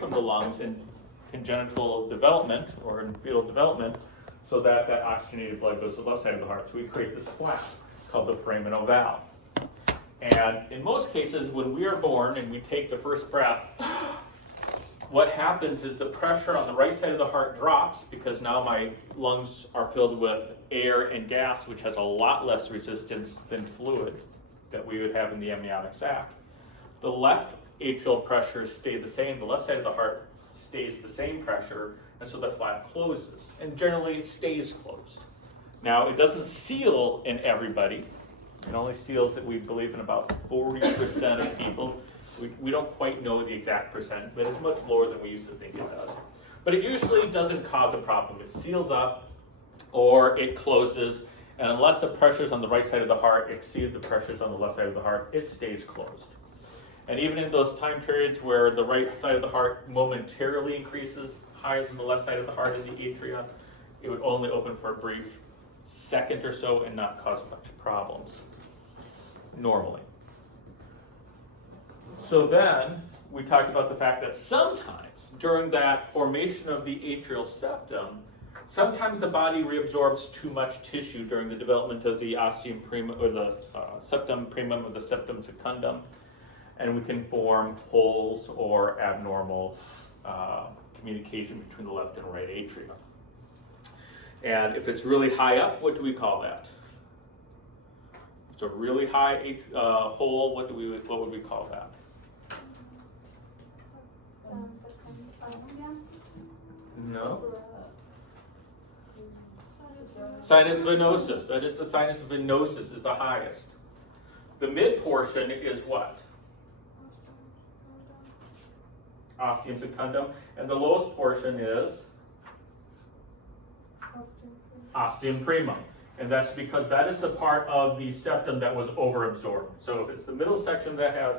from the lungs in congenital development or in fetal development so that that oxygenated blood goes to the left side of the heart. So we create this flap called the foramen ovale. And in most cases, when we are born and we take the first breath, what happens is the pressure on the right side of the heart drops because now my lungs are filled with air and gas, which has a lot less resistance than fluid that we would have in the amniotic sac. The left atrial pressures stay the same. The left side of the heart stays the same pressure, and so the flap closes. And generally, it stays closed. Now, it doesn't seal in everybody. It only seals that we believe in about 40% of people. We don't quite know the exact percent, but it's much lower than we used to think it does. But it usually doesn't cause a problem. It seals up or it closes, and unless the pressures on the right side of the heart exceed the pressures on the left side of the heart, it stays closed. And even in those time periods where the right side of the heart momentarily increases higher than the left side of the heart in the atria, it would only open for a brief second or so and not cause much problems normally. So then we talked about the fact that sometimes during that formation of the atrial septum, sometimes the body reabsorbs too much tissue during the development of the ostium primum or the septum primum or the septum secundum, and we can form holes or abnormal communication between the left and right atria. And if it's really high up, what do we call that? If it's a really high hole, what would we call that? No. Sinus venosus. That is the sinus venosus is the highest. The mid portion is what? Ostium secundum. And the lowest portion is ostium primum. And that's because that is the part of the septum that was overabsorbed. So if it's the middle section that has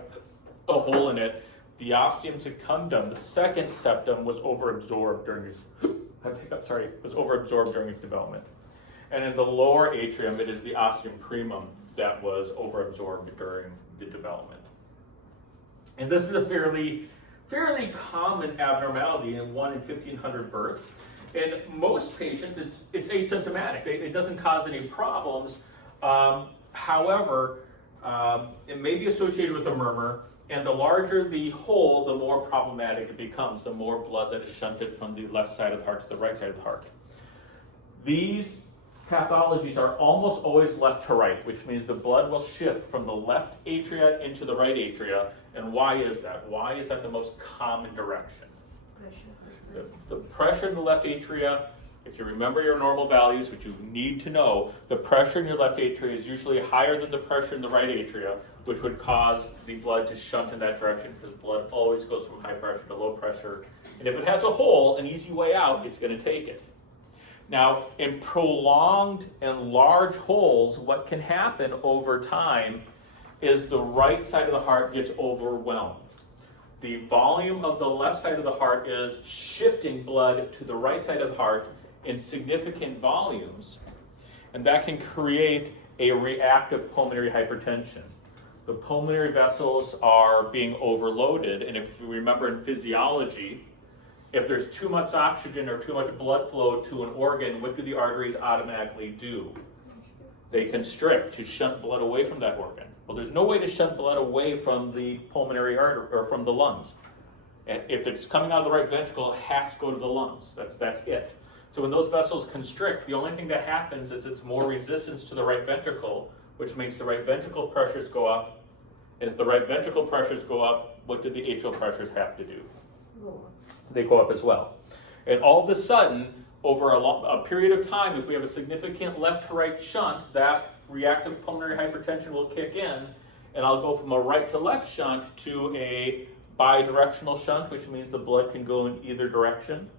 a hole in it, the ostium secundum, the second septum, was overabsorbed during its development. And in the lower atrium, it is the ostium primum that was overabsorbed during the development. And this is a fairly common abnormality in 1 in 1,500 births. In most patients, it's asymptomatic. It doesn't cause any problems. However, it may be associated with a murmur, and the larger the hole, the more problematic it becomes, the more blood that is shunted from the left side of the heart to the right side of the heart. These pathologies are almost always left to right, which means the blood will shift from the left atria into the right atria. And why is that? Why is that the most common direction? The pressure in the left atria, if you remember your normal values, which you need to know, the pressure in your left atria is usually higher than the pressure in the right atria, which would cause the blood to shunt in that direction because blood always goes from high pressure to low pressure. And if it has a hole, an easy way out, it's going to take it. Now, in prolonged and large holes, what can happen over time is the right side of the heart gets overwhelmed. The volume of the left side of the heart is shifting blood to the right side of the heart in significant volumes, and that can create a reactive pulmonary hypertension. The pulmonary vessels are being overloaded, and if you remember in physiology, if there's too much oxygen or too much blood flow to an organ, what do the arteries automatically do? They constrict to shunt blood away from that organ. Well, there's no way to shunt blood away from the pulmonary artery or from the lungs. And if it's coming out of the right ventricle, it has to go to the lungs. That's it. So when those vessels constrict, the only thing that happens is it's more resistance to the right ventricle, which makes the right ventricle pressures go up. And if the right ventricle pressures go up, what do the atrial pressures have to do? They go up as well. And all of a sudden, over a period of time, if we have a significant left to right shunt, that reactive pulmonary hypertension will kick in, and I'll go from a right to left shunt to a bidirectional shunt, which means the blood can go in either direction,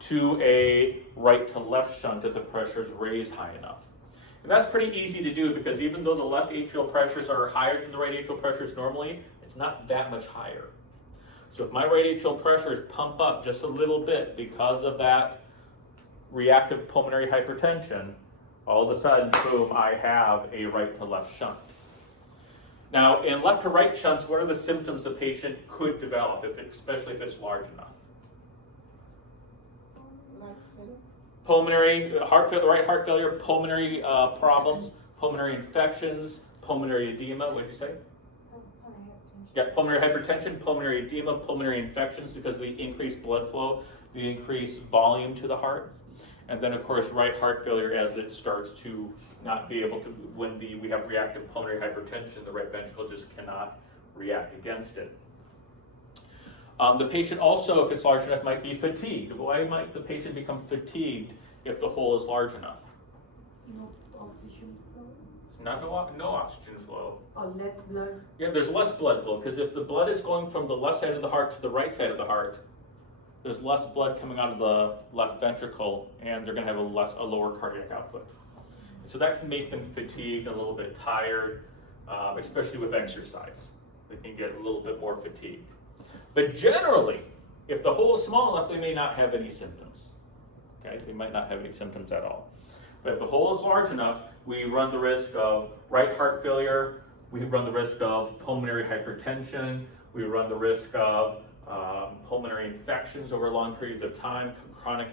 to a right to left shunt if the pressures raise high enough. And that's pretty easy to do because even though the left atrial pressures are higher than the right atrial pressures normally, it's not that much higher. So if my right atrial pressures pump up just a little bit because of that reactive pulmonary hypertension, all of a sudden, boom, I have a right to left shunt. Now, in left to right shunts, what are the symptoms the patient could develop, especially if it's large enough? Pulmonary right heart failure, pulmonary problems, pulmonary infections, pulmonary edema. What did you say? Yeah, pulmonary hypertension, pulmonary edema, pulmonary infections because of the increased blood flow, the increased volume to the heart, and then of course right heart failure as it starts to not be able to, when we have reactive pulmonary hypertension, the right ventricle just cannot react against it. The patient also, if it's large enough, might be fatigued. Why might the patient become fatigued if the hole is large enough? No oxygen flow. It's not no oxygen flow. Or less blood. Yeah, there's less blood flow because if the blood is going from the left side of the heart to the right side of the heart, there's less blood coming out of the left ventricle, and they're going to have a lower cardiac output. So that can make them fatigued, a little bit tired, especially with exercise. They can get a little bit more fatigued. But generally, if the hole is small enough, they may not have any symptoms. Okay, they might not have any symptoms at all. But if the hole is large enough, we run the risk of right heart failure, we run the risk of pulmonary hypertension, we run the risk of pulmonary infections over long periods of time, chronic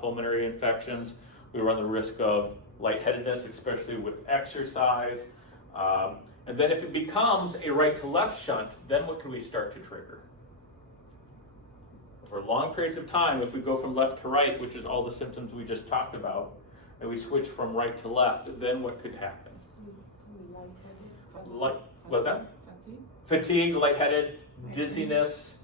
pulmonary infections, we run the risk of lightheadedness, especially with exercise. And then if it becomes a right to left shunt, then what can we start to trigger? For long periods of time, if we go from left to right, which is all the symptoms we just talked about, and we switch from right to left, then what could happen? What's that? Fatigue, lightheaded, dizziness,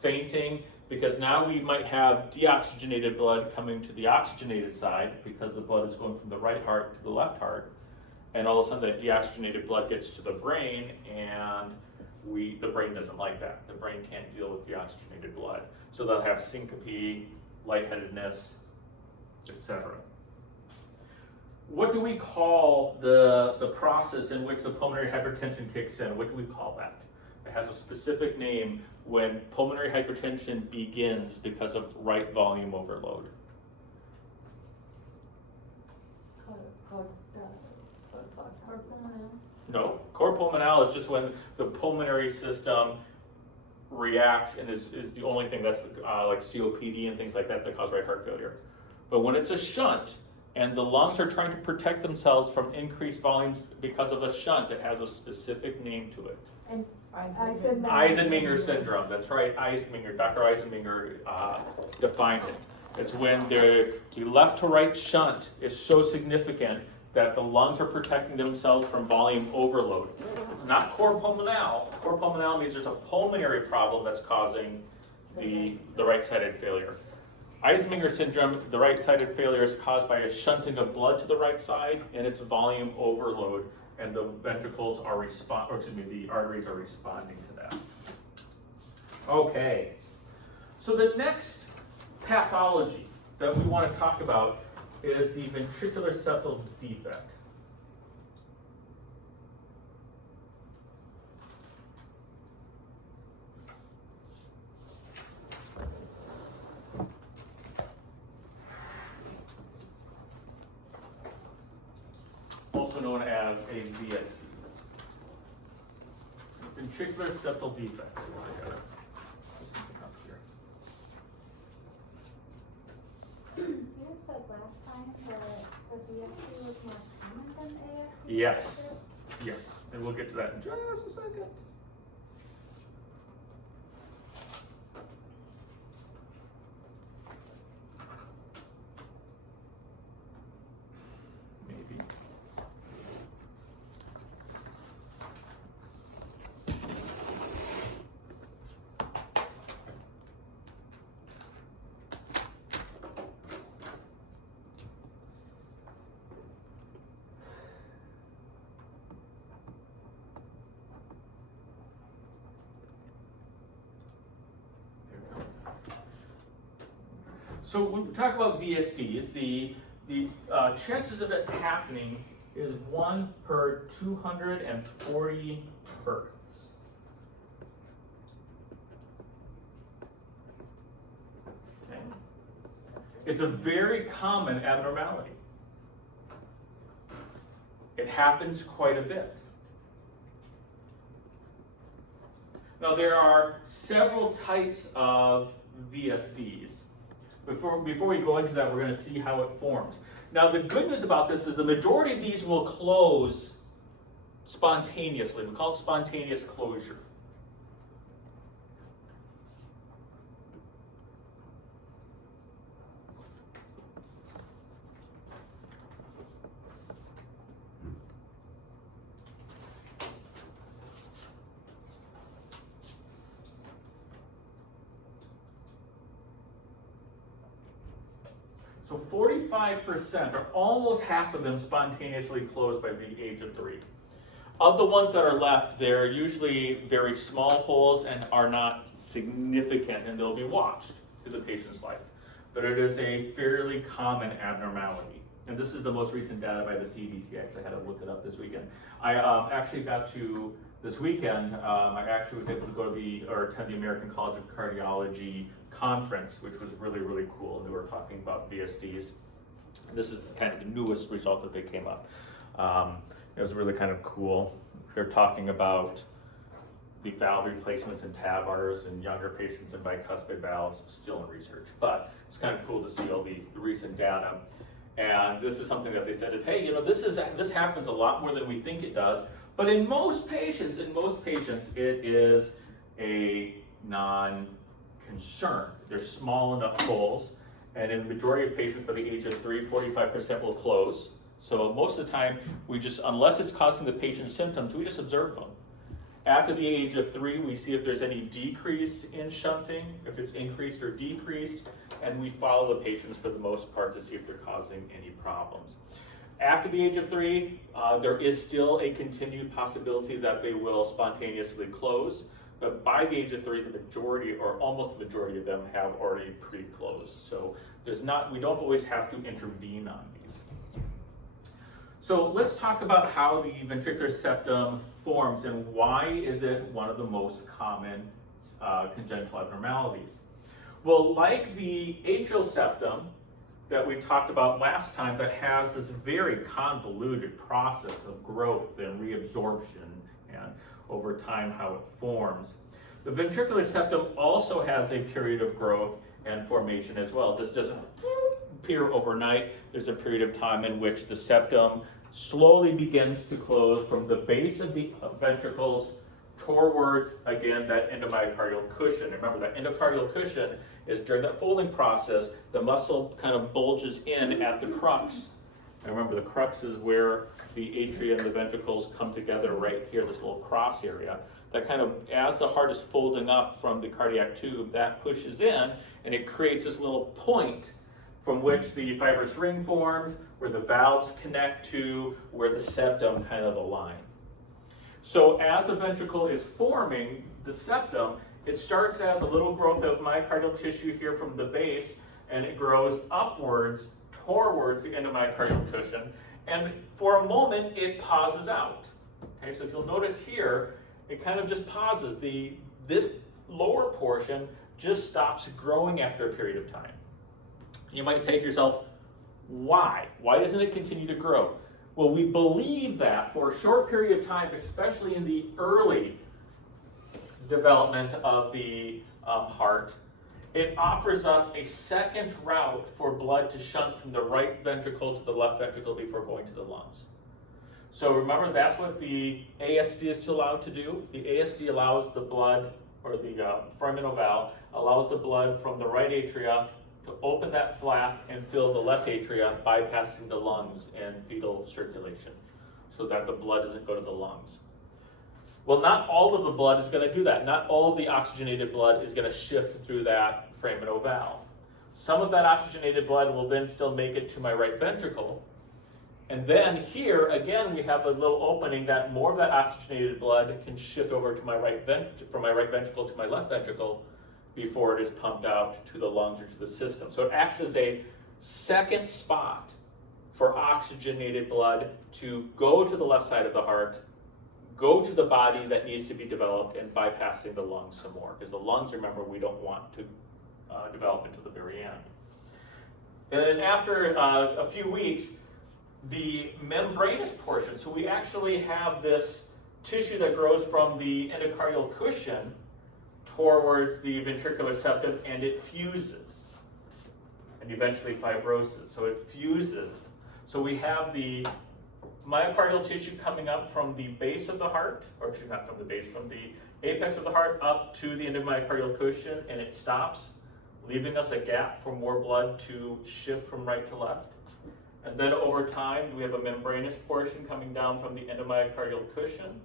fainting, because now we might have deoxygenated blood coming to the oxygenated side because the blood is going from the right heart to the left heart, and all of a sudden that deoxygenated blood gets to the brain, and the brain doesn't like that. The brain can't deal with deoxygenated blood. So they'll have syncope, lightheadedness, etc. What do we call the process in which the pulmonary hypertension kicks in? What do we call that? It has a specific name when pulmonary hypertension begins because of right volume overload. No, cor pulmonale is just when the pulmonary system reacts and is the only thing that's like COPD and things like that cause right heart failure. But when it's a shunt and the lungs are trying to protect themselves from increased volumes because of a shunt, it has a specific name to it. And Eisenmenger syndrome, that's right, Eisenmenger, Dr. Eisenmenger defined it. It's when the left to right shunt is so significant that the lungs are protecting themselves from volume overload. It's not cor pulmonale. Cor pulmonale means there's a pulmonary problem that's causing the right-sided failure. Eisenmenger syndrome, the right-sided failure is caused by a shunting of blood to the right side and it's volume overload, and the ventricles are the arteries are responding to that. Okay, so the next pathology that we want to talk about is the ventricular septal defect. Also known as a VSD. Ventricular septal defect. You said last time the VSD was more common than ASD? Yes, yes, and we'll get to that in just a second. Maybe. So when we talk about VSDs, the chances of it happening is 1 per 240 births. Okay. It's a very common abnormality. It happens quite a bit. Now there are several types of VSDs. Before we go into that, we're going to see how it forms. Now the good news about this is the majority of these will close spontaneously. We call it spontaneous closure. So 45%, or almost half of them, spontaneously close by the age of 3. Of the ones that are left, they're usually very small holes and are not significant, and they'll be watched through the patient's life. But it is a fairly common abnormality. And this is the most recent data by the CDC. I actually had to look it up this weekend. I actually got to, this weekend, I actually was able to go to attend the American College of Cardiology conference, which was really, really cool. And they were talking about VSDs. And this is kind of the newest result that they came up. It was really kind of cool. They're talking about the valve replacements in TAVRs in younger patients and bicuspid valves, still in research. But it's kind of cool to see all the recent data. And this is something that they said is, hey, this happens a lot more than we think it does. But in most patients, it is a non-concern. They're small enough holes, and in the majority of patients by the age of 3, 45% will close. So most of the time, unless it's causing the patient's symptoms, we just observe them. After the age of 3, we see if there's any decrease in shunting, if it's increased or decreased, and we follow the patients for the most part to see if they're causing any problems. After the age of 3, there is still a continued possibility that they will spontaneously close, but by the age of 3, the majority, or almost the majority of them, have already pre-closed. So we don't always have to intervene on these. So let's talk about how the ventricular septum forms and why is it one of the most common congenital abnormalities. Well, like the atrial septum that we talked about last time, that has this very convoluted process of growth and reabsorption and over time how it forms. The ventricular septum also has a period of growth and formation as well. This doesn't appear overnight. There's a period of time in which the septum slowly begins to close from the base of the ventricles towards, again, that endomyocardial cushion. Remember, that endocardial cushion is during that folding process, the muscle kind of bulges in at the crux. And remember, the crux is where the atria and the ventricles come together right here, this little cross area. That kind of, as the heart is folding up from the cardiac tube, that pushes in, and it creates this little point from which the fibrous ring forms, where the valves connect to, where the septum kind of align. So as the ventricle is forming the septum, it starts as a little growth of myocardial tissue here from the base, and it grows upwards towards the endomyocardial cushion, and for a moment it pauses out. Okay, so if you'll notice here, it kind of just pauses. This lower portion just stops growing after a period of time. You might say to yourself, why? Why doesn't it continue to grow? Well, we believe that for a short period of time, especially in the early development of the heart, it offers us a second route for blood to shunt from the right ventricle to the left ventricle before going to the lungs. So remember, that's what the ASD is allowed to do. The ASD allows the blood, or the foramen ovale, allows the blood from the right atria to open that flap and fill the left atria, bypassing the lungs and fetal circulation, so that the blood doesn't go to the lungs. Well, not all of the blood is going to do that. Not all of the oxygenated blood is going to shift through that foramen ovale. Some of that oxygenated blood will then still make it to my right ventricle. And then here, again, we have a little opening that more of that oxygenated blood can shift over to my from my right ventricle to my left ventricle before it is pumped out to the lungs or to the system. So it acts as a second spot for oxygenated blood to go to the left side of the heart, go to the body that needs to be developed, and bypassing the lungs some more. Because the lungs, remember, we don't want to develop until the very end. And then after a few weeks, the membranous portion, so we actually have this tissue that grows from the endocardial cushion towards the ventricular septum and it fuses and eventually fibroses. So it fuses. So we have the myocardial tissue coming up from the base of the heart, or actually not from the base, from the apex of the heart up to the endomyocardial cushion, and it stops, leaving us a gap for more blood to shift from right to left. And then over time, we have a membranous portion coming down from the endomyocardial cushion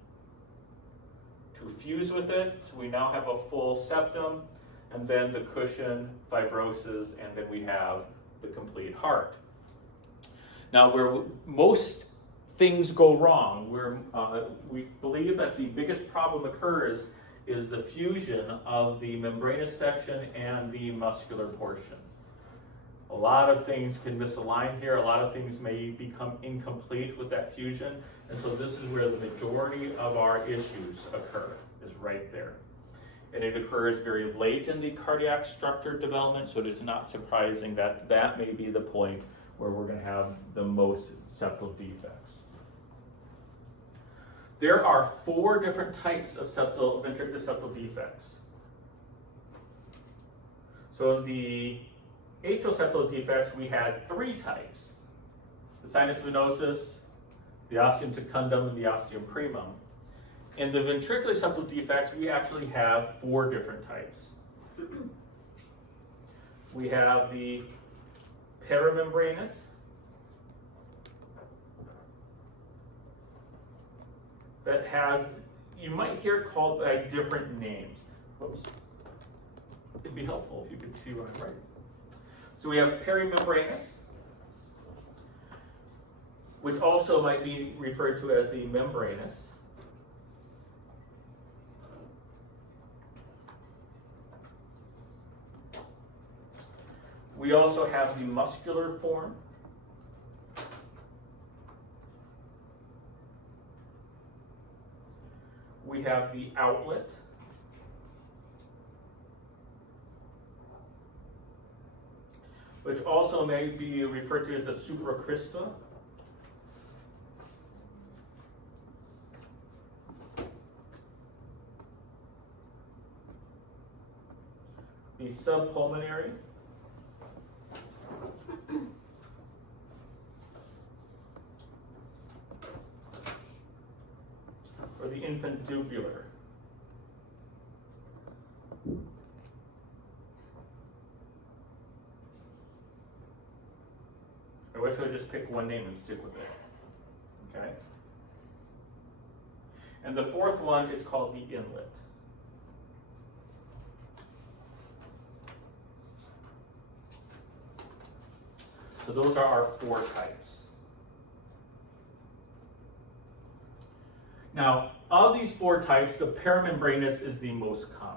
to fuse with it. So we now have a full septum, and then the cushion fibroses, and then we have the complete heart. Now, where most things go wrong, we believe that the biggest problem occurs is the fusion of the membranous section and the muscular portion. A lot of things can misalign here. A lot of things may become incomplete with that fusion. And so this is where the majority of our issues occur, is right there. And it occurs very late in the cardiac structure development, so it is not surprising that that may be the point where we're going to have the most septal defects. There are 4 different types of ventricular septal defects. So in the atrial septal defects, we had 3 types: the sinus venosus, the ostium secundum, and the ostium primum. In the ventricular septal defects, we actually have 4 different types. We have the paramembranous, that has, you might hear it called by different names. Whoops. It'd be helpful if you could see what I'm writing. So we have perimembranous, which also might be referred to as the membranous. We also have the muscular form. We have the outlet. Which also may be referred to as the supracrista. The subpulmonary. Or the infundibular. I wish I would just pick one name and stick with it. Okay? And the 4th one is called the inlet. So those are our 4 types. Now, of these 4 types, the paramembranous is the most common.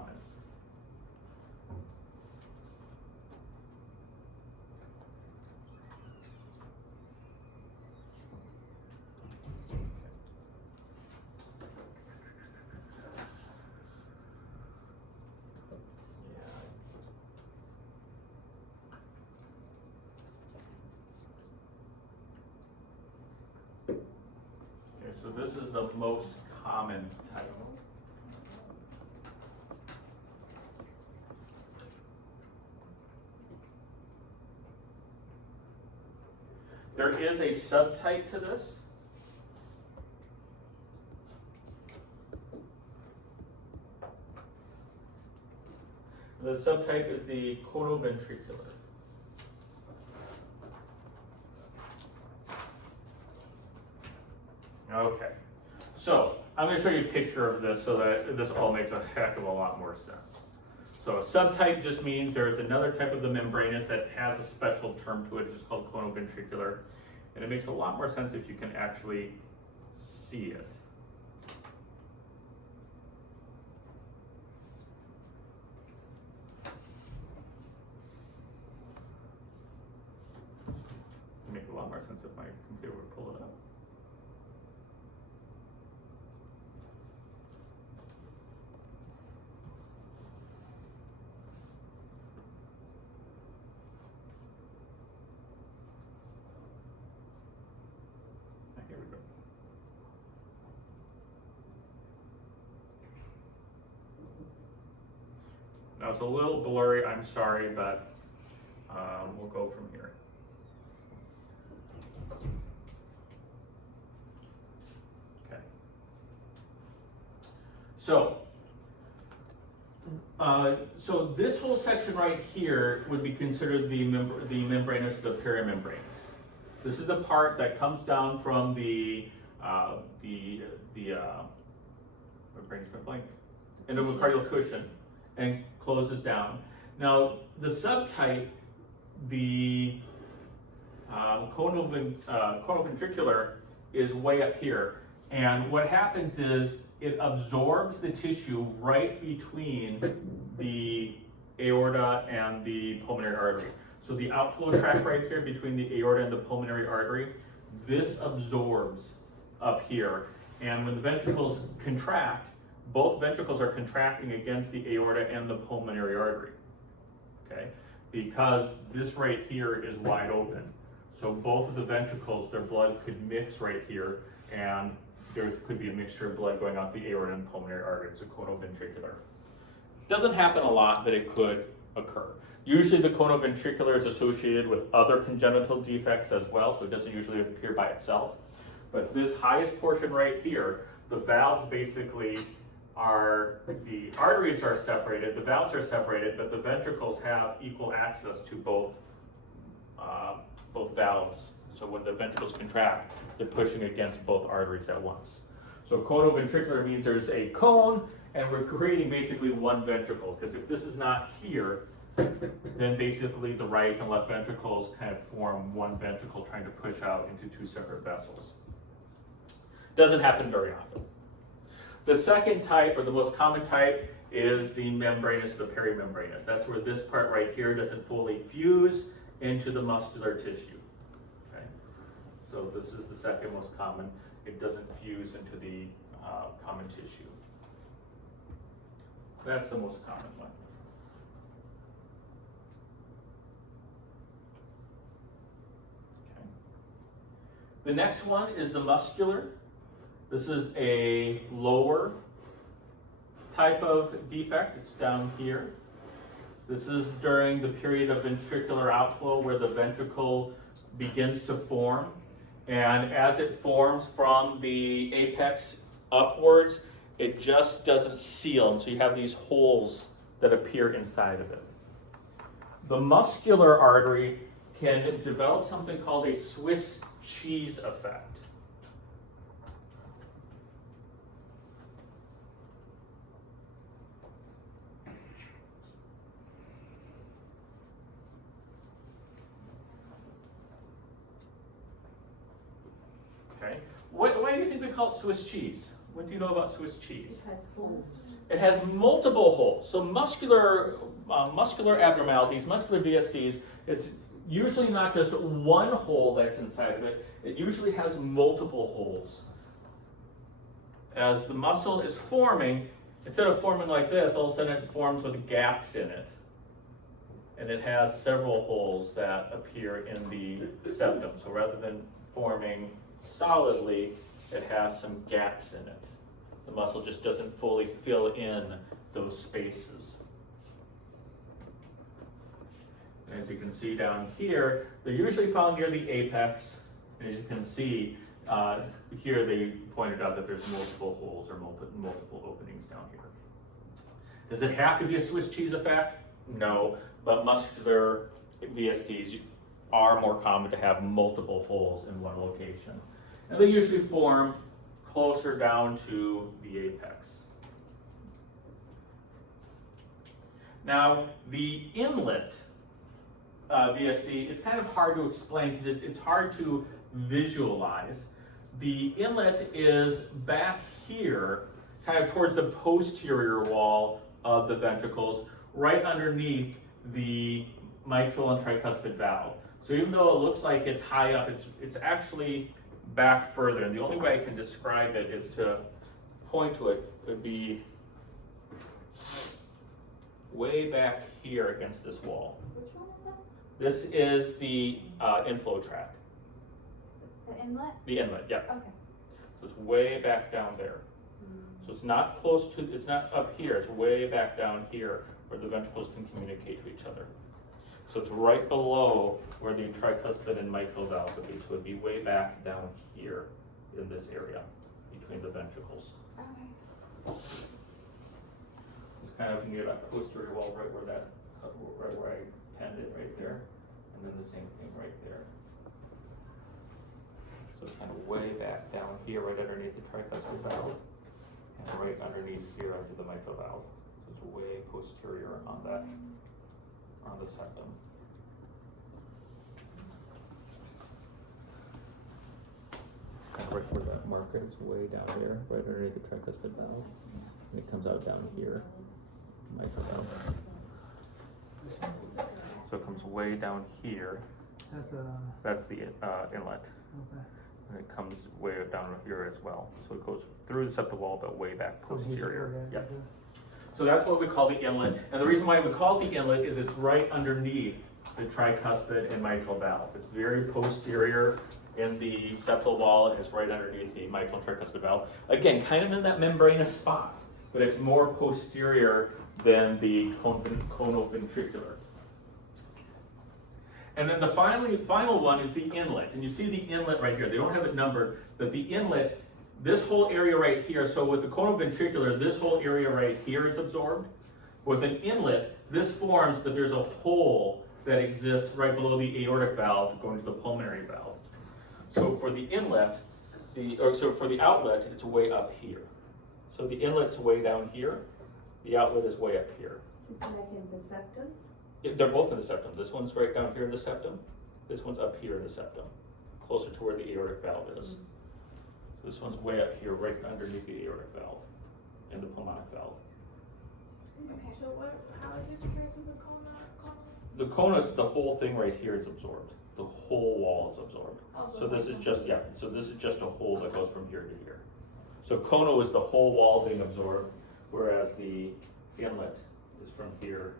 So this is the most common type. There is a subtype to this. The subtype is the conoventricular. Okay, so I'm going to show you a picture of this so that this all makes a heck of a lot more sense. So a subtype just means there is another type of the membranous that has a special term to it, which is called conoventricular. And it makes a lot more sense if you can actually see it. It would make a lot more sense if my computer would pull it up. Here we go. Now it's a little blurry, I'm sorry, but we'll go from here. Okay. So this whole section right here would be considered the membranous to the perimembranous. This is the part that comes down from the endocardial cushion and closes down. Now the subtype, the conoventricular, is way up here, and what happens is it absorbs the tissue right between the aorta and the pulmonary artery. So the outflow tract right here between the aorta and the pulmonary artery, this absorbs up here. And when the ventricles contract, both ventricles are contracting against the aorta and the pulmonary artery, okay? Because this right here is wide open. So both of the ventricles, their blood could mix right here, and there could be a mixture of blood going off the aorta and pulmonary artery. It's a conoventricular. Doesn't happen a lot, but it could occur. Usually the conoventricular is associated with other congenital defects as well, so it doesn't usually appear by itself. But this highest portion right here, the valves basically are, the arteries are separated, the valves are separated, but the ventricles have equal access to both valves. So when the ventricles contract, they're pushing against both arteries at once. So conoventricular means there's a cone, and we're creating basically one ventricle, because if this is not here, then basically the right and left ventricles kind of form one ventricle trying to push out into two separate vessels. Doesn't happen very often. The second type, or the most common type, is the membranous or the perimembranous. That's where this part right here doesn't fully fuse into the muscular tissue. Okay? So this is the second most common. It doesn't fuse into the common tissue. That's the most common one. Okay. The next one is the muscular. This is a lower type of defect. It's down here. This is during the period of ventricular outflow where the ventricle begins to form. And as it forms from the apex upwards, it just doesn't seal. And so you have these holes that appear inside of it. The muscular artery can develop something called a Swiss cheese effect. Okay. Why do you think we call it Swiss cheese? What do you know about Swiss cheese? It has holes. It has multiple holes. So muscular abnormalities, muscular VSDs, it's usually not just one hole that's inside of it. It usually has multiple holes. As the muscle is forming, instead of forming like this, all of a sudden it forms with gaps in it. And it has several holes that appear in the septum. So rather than forming solidly, it has some gaps in it. The muscle just doesn't fully fill in those spaces. And as you can see down here, they're usually found near the apex. And as you can see, here they pointed out that there's multiple holes or multiple openings down here. Does it have to be a Swiss cheese effect? No, but muscular VSDs are more common to have multiple holes in one location. And they usually form closer down to the apex. Now, the inlet VSD is kind of hard to explain because it's hard to visualize. The inlet is back here, kind of towards the posterior wall of the ventricles, right underneath the mitral and tricuspid valve. So even though it looks like it's high up, it's actually back further. And the only way I can describe it is to point to it. It would be way back here against this wall. Which one is this? This is the inflow tract. The inlet? The inlet, yeah. Okay. So it's way back down there. So it's not close to, it's not up here, it's way back down here where the ventricles can communicate to each other. So it's right below where the tricuspid and mitral valve would be. So it'd be way back down here in this area between the ventricles. Okay. It's kind of near that posterior wall, right where that, right where I penned it right there, and then the same thing right there. So it's kind of way back down here, right underneath the tricuspid valve, and right underneath here under the mitral valve. So it's way posterior on that, on the septum. It's kind of right where that marker is, way down here, right underneath the tricuspid valve, and it comes out down here. Mitral valve. So it comes way down here. That's the inlet. Okay. And it comes way down here as well. So it goes through the septal wall, but way back posterior. Yeah. So that's what we call the inlet. And the reason why we call it the inlet is it's right underneath the tricuspid and mitral valve. It's very posterior in the septal wall, and it's right underneath the mitral and tricuspid valve. Again, kind of in that membranous spot, but it's more posterior than the conoventricular. And then the final one is the inlet. And you see the inlet right here. They don't have it numbered, but the inlet, this whole area right here, so with the conoventricular, this whole area right here is absorbed. With an inlet, this forms, but there's a hole that exists right below the aortic valve going to the pulmonary valve. So for the inlet, for the outlet, it's way up here. So the inlet's way down here, the outlet is way up here. It's like in the septum. They're both in the septum. This one's right down here in the septum. This one's up here in the septum, closer to where the aortic valve is. So this one's way up here, right underneath the aortic valve and the pulmonic valve. Okay. So how is it compared to the cona? The conus, the whole thing right here is absorbed. The whole wall is absorbed. So this is just, so this is just a hole that goes from here to here. So cono is the whole wall being absorbed, whereas the inlet is from here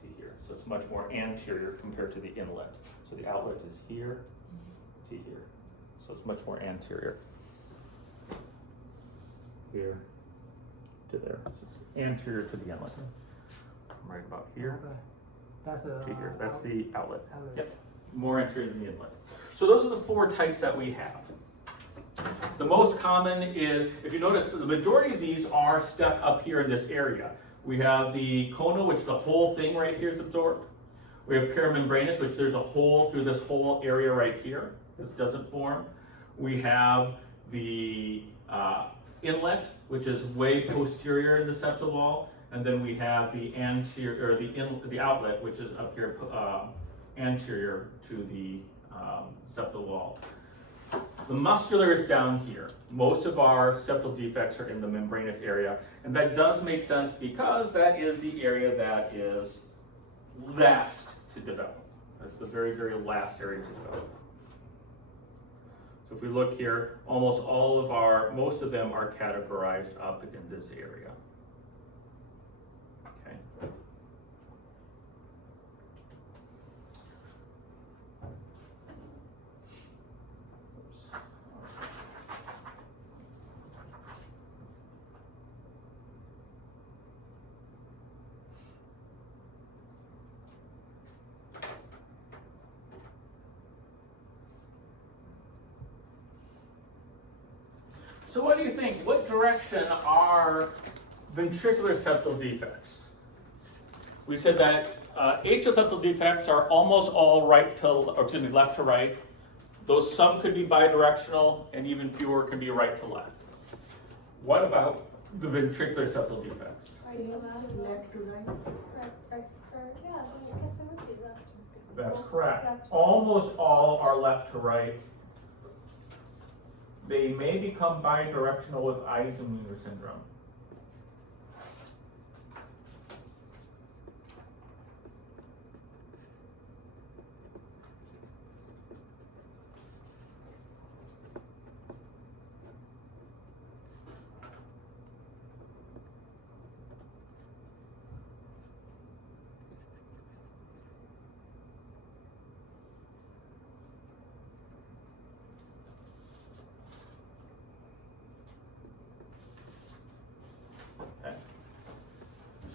to here. So it's much more anterior compared to the inlet. So the outlet is here to here. So it's much more anterior. Here to there. So it's anterior to the inlet. Right about here Okay. That's to here. That's the outlet. outlet. Yep. More anterior than the inlet. So those are the four types that we have. The most common is, if you notice, the majority of these are stuck up here in this area. We have the cono, which the whole thing right here is absorbed. We have perimembranous, which there's a hole through this whole area right here. This doesn't form. We have the inlet, which is way posterior in the septal wall, and then we have the anterior, or the outlet, which is up here anterior to the septal wall. The muscular is down here. Most of our septal defects are in the membranous area, and that does make sense because that is the area that is last to develop. That's the very, very last area to develop. So if we look here, almost all of most of them are categorized up in this area. Okay. So what do you think? What direction are ventricular septal defects? We said that atrial septal defects are almost all left to right. Though some could be bidirectional, and even fewer can be right to left. What about the ventricular septal defects? Right to left. Left to right. Yeah, I guess I would do that. That's correct. Left. Almost all are left to right. They may become bidirectional with Eisenmenger syndrome.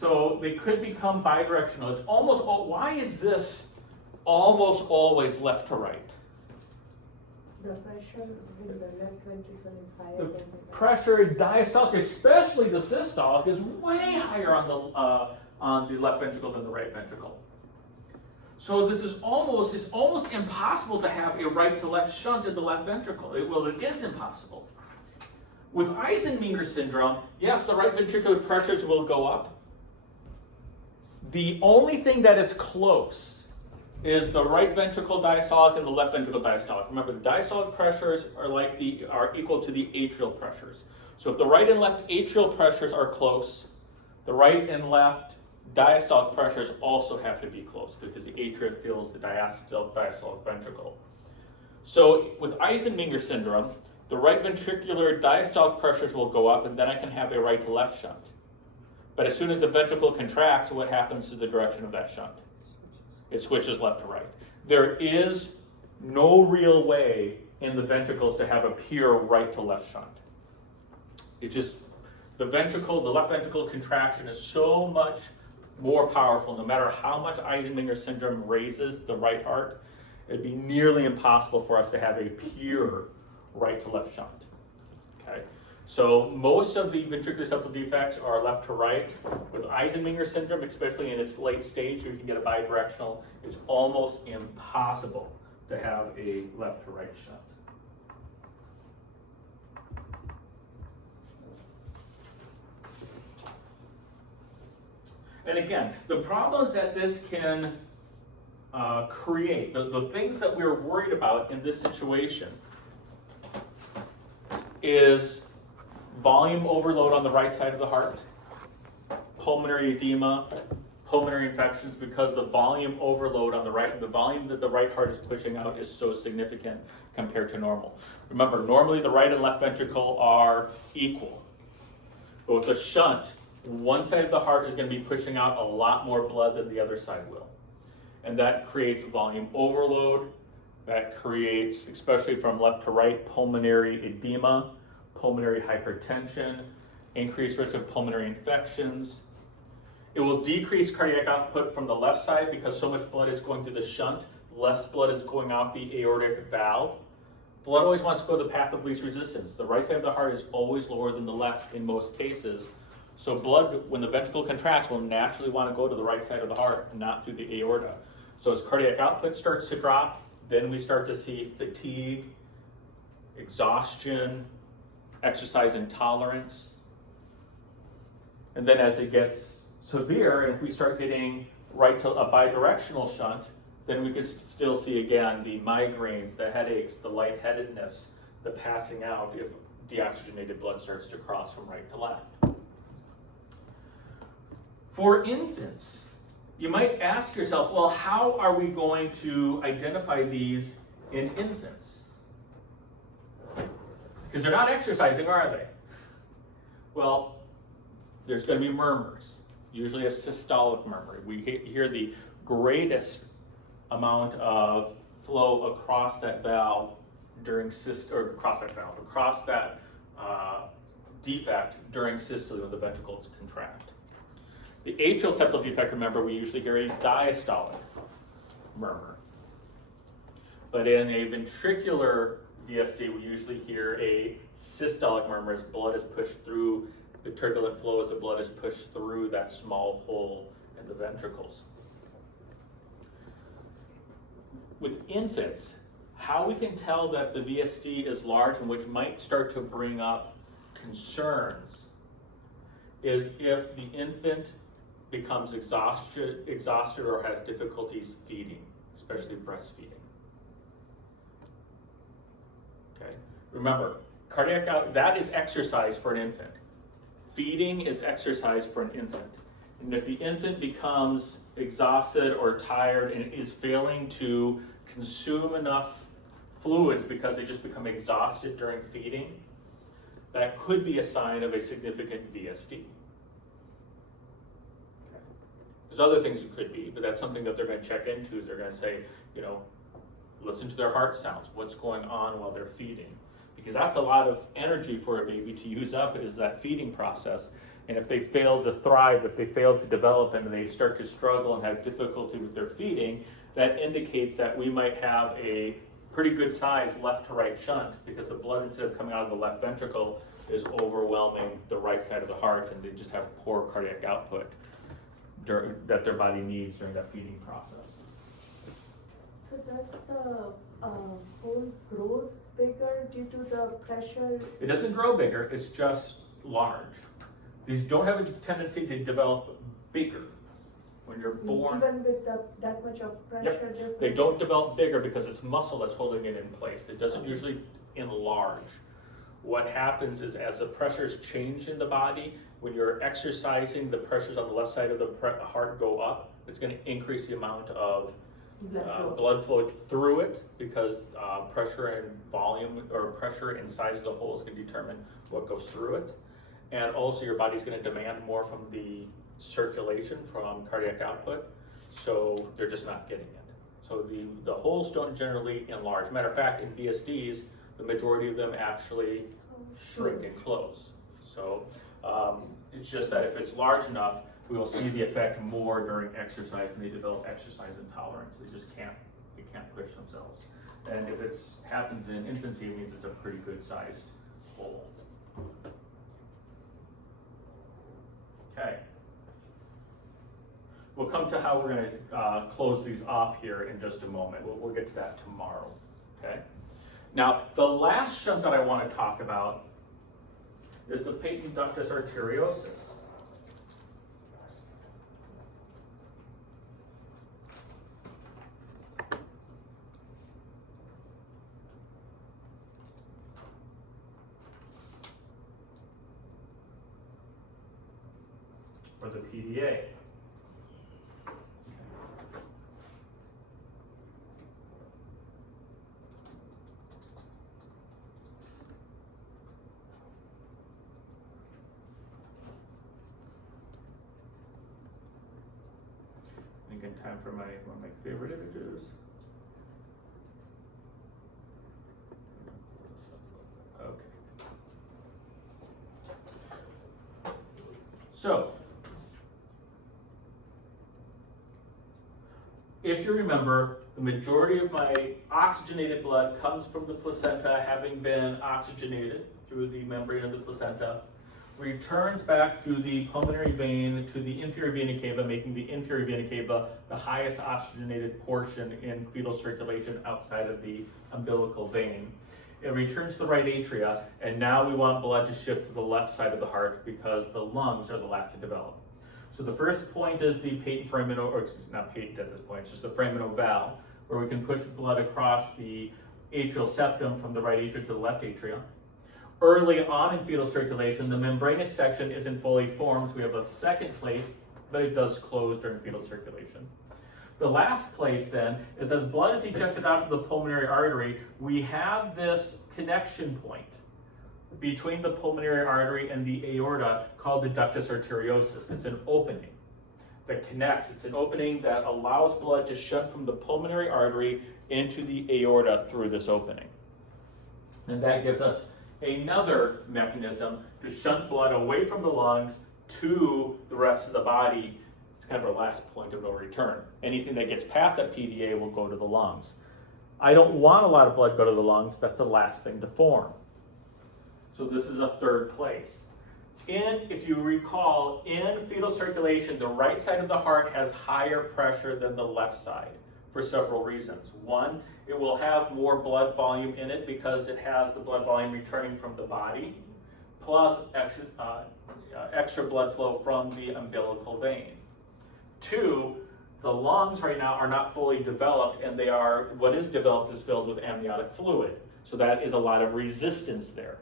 So they could become bidirectional. It's almost, why is this almost always left to right? The pressure in the left ventricle is higher The than the right. pressure diastolic, especially the systolic, is way higher on the left ventricle than the right ventricle. So this is it's almost impossible to have a right to left shunt in the left ventricle. It is impossible. With Eisenmenger syndrome, yes, the right ventricular pressures will go up. The only thing that is close is the right ventricle diastolic and the left ventricle diastolic. Remember, the diastolic pressures are equal to the atrial pressures. So if the right and left atrial pressures are close, the right and left diastolic pressures also have to be close because the atria fills the diastolic ventricle. So with Eisenmenger syndrome, the right ventricular diastolic pressures will go up, and then I can have a right to left shunt. But as soon as the ventricle contracts, what happens to the direction of that shunt? It switches left to right. There is no real way in the ventricles to have a pure right to left shunt. The left ventricle contraction is so much more powerful. No matter how much Eisenmenger syndrome raises the right heart, it'd be nearly impossible for us to have a pure right to left shunt. Okay? So most of the ventricular septal defects are left to right. With Eisenmenger syndrome, especially in its late stage, you can get a bidirectional. It's almost impossible to have a left to right shunt. And again, the problems that this can create, the things that we're worried about in this situation is volume overload on the right side of the heart, pulmonary edema, pulmonary infections, because the volume overload on the right, the volume that the right heart is pushing out is so significant compared to normal. Remember, normally the right and left ventricle are equal. But with a shunt, one side of the heart is going to be pushing out a lot more blood than the other side will. And that creates volume overload. That creates, especially from left to right, pulmonary edema, pulmonary hypertension, increased risk of pulmonary infections. It will decrease cardiac output from the left side because so much blood is going through the shunt, less blood is going out the aortic valve. Blood always wants to go the path of least resistance. The right side of the heart is always lower than the left in most cases. So blood, when the ventricle contracts, will naturally want to go to the right side of the heart and not through the aorta. So as cardiac output starts to drop, then we start to see fatigue, exhaustion, exercise intolerance. And then as it gets severe, and if we start getting right to a bidirectional shunt, then we can still see again the migraines, the headaches, the lightheadedness, the passing out if deoxygenated blood starts to cross from right to left. For infants, you might ask yourself, well, how are we going to identify these in infants? Because they're not exercising, are they? Well, there's going to be murmurs, usually a systolic murmur. We hear the greatest amount of flow across that valve during across that defect during systole when the ventricles contract. The atrial septal defect, remember, we usually hear a diastolic murmur. But in a ventricular VSD, we usually hear a systolic murmur as blood is pushed through, the turbulent flow as the blood is pushed through that small hole in the ventricles. With infants, how we can tell that the VSD is large and which might start to bring up concerns is if the infant becomes exhausted or has difficulties feeding, especially breastfeeding. Okay, remember, that is exercise for an infant. Feeding is exercise for an infant. And if the infant becomes exhausted or tired and is failing to consume enough fluids because they just become exhausted during feeding, that could be a sign of a significant VSD. There's other things it could be, but that's something that they're going to check into. Is they're going to say, listen to their heart sounds. What's going on while they're feeding? Because that's a lot of energy for a baby to use up, is that feeding process. And if they fail to thrive, if they fail to develop and they start to struggle and have difficulty with their feeding, that indicates that we might have a pretty good size left to right shunt, because the blood, instead of coming out of the left ventricle, is overwhelming the right side of the heart, and they just have poor cardiac output that their body needs during that feeding process. So does the hole grows bigger due to the pressure? It doesn't grow bigger, it's just large. These don't have a tendency to develop bigger when you're born. Even with that much of pressure difference? They don't develop bigger because it's muscle that's holding it in place. It doesn't usually enlarge. What happens is, as the pressures change in the body, when you're exercising, the pressures on the left side of the heart go up. It's going to increase the amount of blood flow through it, because pressure and volume, or pressure and size of the hole, is going to determine what goes through it. And also your body's going to demand more from the circulation, from cardiac output, so they're just not getting it. So the holes don't generally enlarge. Matter of fact, in VSDs, the majority of them actually shrink and close. So it's just that if it's large enough, we will see the effect more during exercise, and they develop exercise intolerance. They can't push themselves. And if it happens in infancy, it means it's a pretty good sized hole. Okay. We'll come to how we're going to close these off here in just a moment. We'll get to that tomorrow. Okay. Now, the last shunt that I want to talk about is the patent ductus arteriosus. Or the PDA. Again, time for one of my favorite images. Okay. So, if you remember, the majority of my oxygenated blood comes from the placenta, having been oxygenated through the membrane of the placenta, returns back through the pulmonary vein to the inferior vena cava, making the inferior vena cava the highest oxygenated portion in fetal circulation outside of the umbilical vein. It returns to the right atria, and now we want blood to shift to the left side of the heart, because the lungs are the last to develop. So the first point is the patent foramen, or not patent at this point, it's just the foramen ovale, where we can push blood across the atrial septum from the right atria to the left atria. Early on in fetal circulation, the membranous section isn't fully formed. So we have a second place, but it does close during fetal circulation. The last place then is, as blood is ejected out of the pulmonary artery, we have this connection point between the pulmonary artery and the aorta called the ductus arteriosus. It's an opening that connects. It's an opening that allows blood to shunt from the pulmonary artery into the aorta through this opening. And that gives us another mechanism to shunt blood away from the lungs to the rest of the body. It's kind of our last point of no return. Anything that gets past that PDA will go to the lungs. I don't want a lot of blood go to the lungs. That's the last thing to form. So this is a third place. If you recall, in fetal circulation, the right side of the heart has higher pressure than the left side for several reasons. One, it will have more blood volume in it because it has the blood volume returning from the body, plus extra blood flow from the umbilical vein. Two, the lungs right now are not fully developed, and what is developed is filled with amniotic fluid. So that is a lot of resistance there.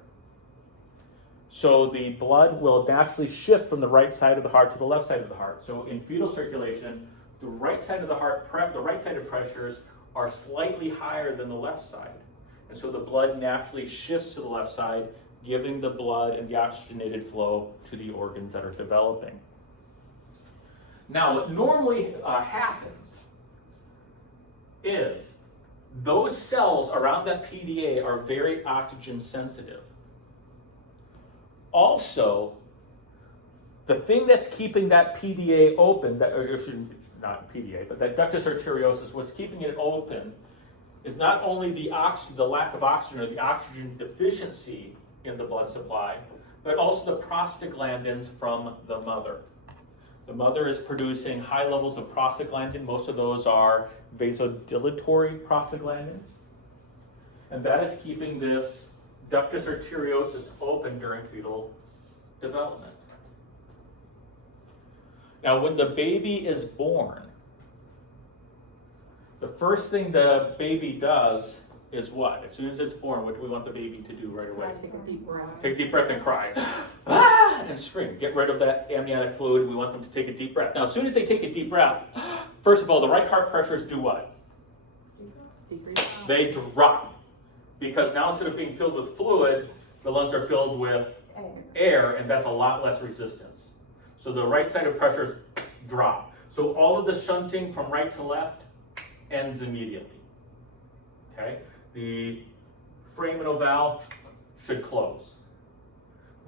So the blood will naturally shift from the right side of the heart to the left side of the heart. So in fetal circulation, the right side of the heart, the right sided pressures are slightly higher than the left side. And so the blood naturally shifts to the left side, giving the blood and the oxygenated flow to the organs that are developing. Now, what normally happens is those cells around that PDA are very oxygen sensitive. Also, The thing that's keeping that PDA open, not PDA, but that ductus arteriosus, what's keeping it open is not only the lack of oxygen or the oxygen deficiency in the blood supply, but also the prostaglandins from the mother. The mother is producing high levels of prostaglandin. Most of those are vasodilatory prostaglandins. And that is keeping this ductus arteriosus open during fetal development. Now, when the baby is born, the first thing the baby does is what? As soon as it's born, what do we want the baby to do right away? Take a deep breath. Take a deep breath and cry. Ah! And scream. Get rid of that amniotic fluid. We want them to take a deep breath. Now, as soon as they take a deep breath, first of all, the right heart pressures do what? Decrease. They drop. Because now instead of being filled with fluid, the lungs are filled with air, and that's a lot less resistance. So the right side of pressures drop. So all of the shunting from right to left ends immediately. Okay? The foraminal valve should close.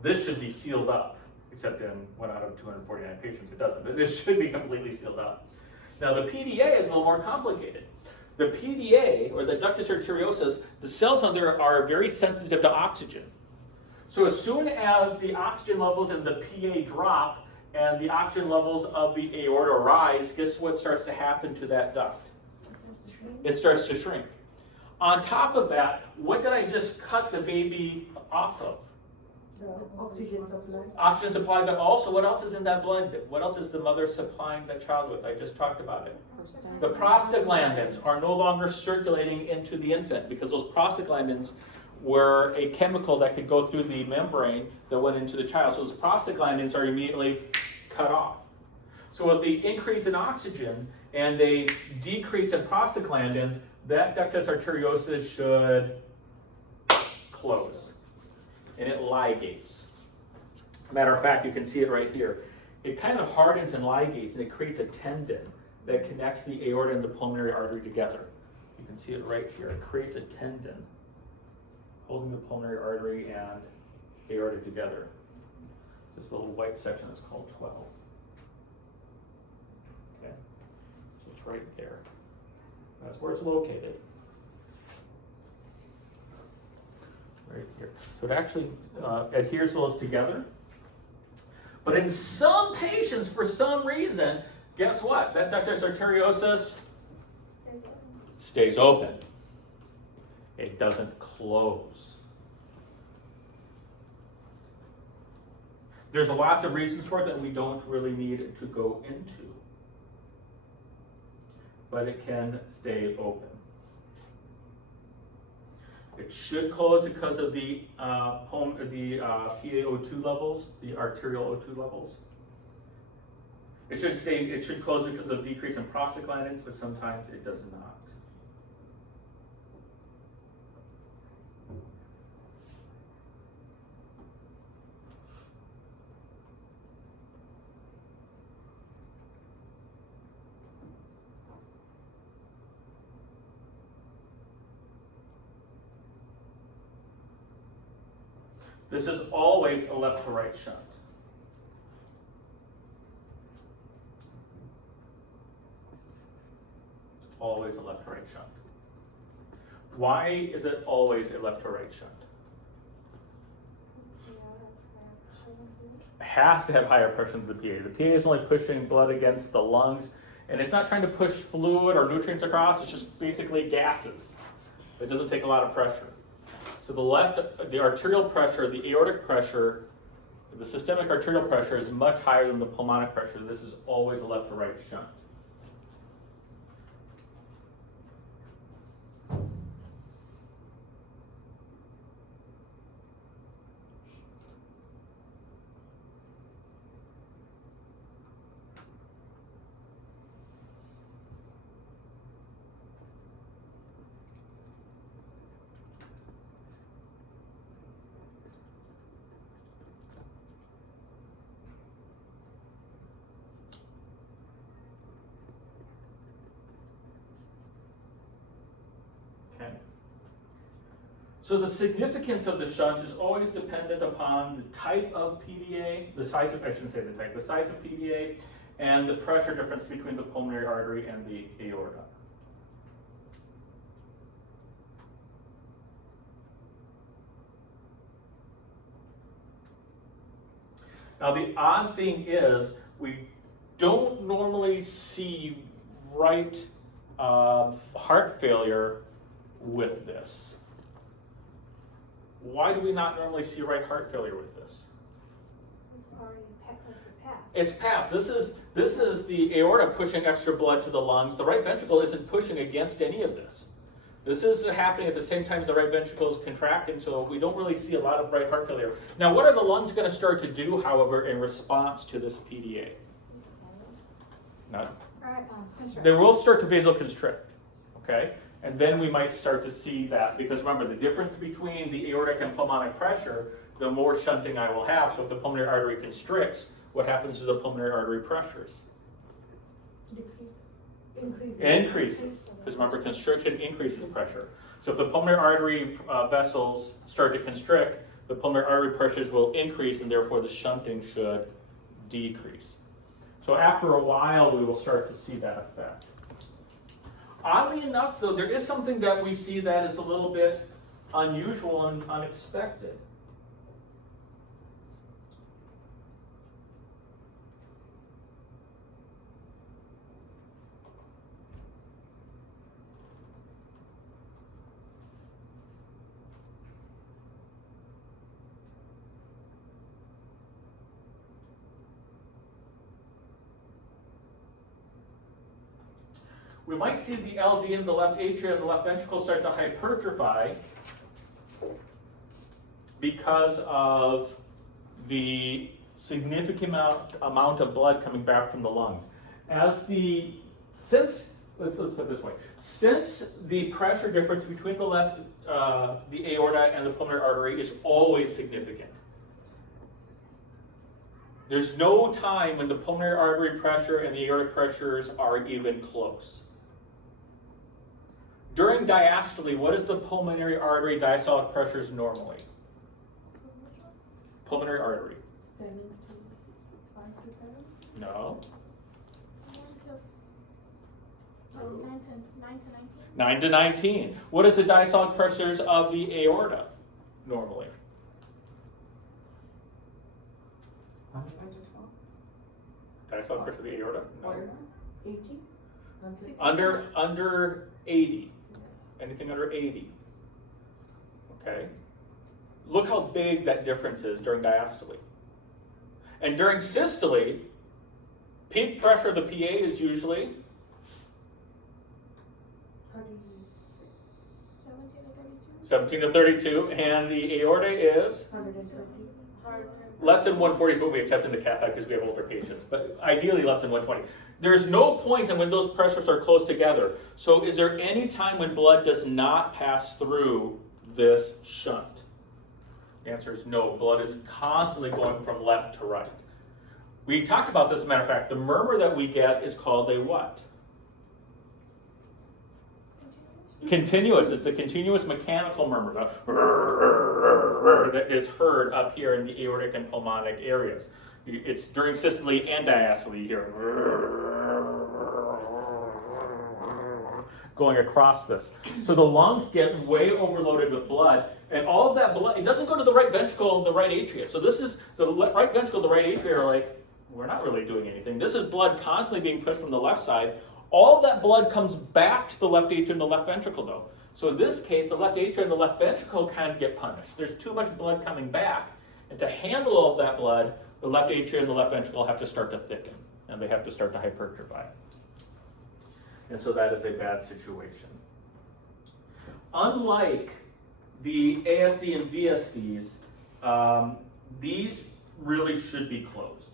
This should be sealed up, except in 1 out of 249 patients it doesn't. But this should be completely sealed up. Now the PDA is a little more complicated. The PDA, or the ductus arteriosus, the cells on there are very sensitive to oxygen. So as soon as the oxygen levels in the PA drop and the oxygen levels of the aorta rise, guess what starts to happen to that duct? It starts to shrink. On top of that, what did I just cut the baby off of? The oxygen supply. Oxygen supply, but also what else is in that blood? What else is the mother supplying the child with? I just talked about it. The prostaglandins are no longer circulating into the infant because those prostaglandins were a chemical that could go through the membrane that went into the child. So those prostaglandins are immediately cut off. So with the increase in oxygen and a decrease in prostaglandins, that ductus arteriosus should close. And it ligates. Matter of fact, you can see it right here. It kind of hardens and ligates, and it creates a tendon that connects the aorta and the pulmonary artery together. You can see it right here. It creates a tendon holding the pulmonary artery and aorta together. It's this little white section that's called 12. Okay, so it's right there. That's where it's located. Right here. So it actually adheres those together. But in some patients, for some reason, guess what? That ductus arteriosus stays open. It doesn't close. There's lots of reasons for it that we don't really need to go into. But it can stay open. It should close because of the PaO2 levels, the arterial O2 levels. It should close because of decrease in prostaglandins, but sometimes it does not. This is always a left to right shunt. It's always a left to right shunt. Why is it always a left to right shunt? It has to have higher pressure than the PA. The PA is only pushing blood against the lungs, and it's not trying to push fluid or nutrients across, it's just basically gases. It doesn't take a lot of pressure. So the arterial pressure, the aortic pressure, the systemic arterial pressure is much higher than the pulmonic pressure. This is always a left to right shunt. So the significance of the shunt is always dependent upon the type of PDA, the size of, I shouldn't say the type, the size of PDA, and the pressure difference between the pulmonary artery and the aorta. Now the odd thing is, we don't normally see right heart failure with this. Why do we not normally see right heart failure with this? It's already passed. It's passed. This is the aorta pushing extra blood to the lungs. The right ventricle isn't pushing against any of this. This is happening at the same time as the right ventricle is contracting, so we don't really see a lot of right heart failure. Now, what are the lungs going to start to do, however, in response to this PDA? Not. They will start to vasoconstrict, okay? And then we might start to see that, because remember, the difference between the aortic and pulmonic pressure, the more shunting I will have. So if the pulmonary artery constricts, what happens to the pulmonary artery pressures? Increases, because remember, constriction increases pressure. So if the pulmonary artery vessels start to constrict, the pulmonary artery pressures will increase, and therefore the shunting should decrease. So after a while, we will start to see that effect. Oddly enough, though, there is something that we see that is a little bit unusual and unexpected. We might see the LV in the left atrium and the left ventricle start to hypertrophy because of the significant amount of blood coming back from the lungs. Let's put it this way. Since the pressure difference between the aorta and the pulmonary artery is always significant, there's no time when the pulmonary artery pressure and the aortic pressures are even close. During diastole, what is the pulmonary artery diastolic pressures normally? Pulmonary artery. 7 to 5 to 7? No. 9 to 19. 9 to 19. What is the diastolic pressures of the aorta normally? 9 to 12. Diastolic pressure of the aorta? No. 80? Under 80. Anything under 80. Okay. Look how big that difference is during diastole. And during systole, peak pressure of the PA is usually 17 to 32, and the aorta is 120. less than 140 is what we accept in the cath lab because we have older patients, but ideally less than 120. There's no point in when those pressures are close together. So is there any time when blood does not pass through this shunt? The answer is no. Blood is constantly going from left to right. We talked about this, as a matter of fact. The murmur that we get is called a what? Continuous. It's the continuous mechanical murmur that is heard up here in the aortic and pulmonic areas. It's during systole and diastole you hear going across this. So the lungs get way overloaded with blood, and all of that blood, it doesn't go to the right ventricle and the right atria. So this is the right ventricle, the right atria are like, we're not really doing anything. This is blood constantly being pushed from the left side. All of that blood comes back to the left atrium and the left ventricle, though. So in this case, the left atrium and the left ventricle kind of get punished. There's too much blood coming back, and to handle all of that blood, the left atrium and the left ventricle have to start to thicken, and they have to start to hypertrophy. And so that is a bad situation. Unlike the ASD and VSDs, these really should be closed.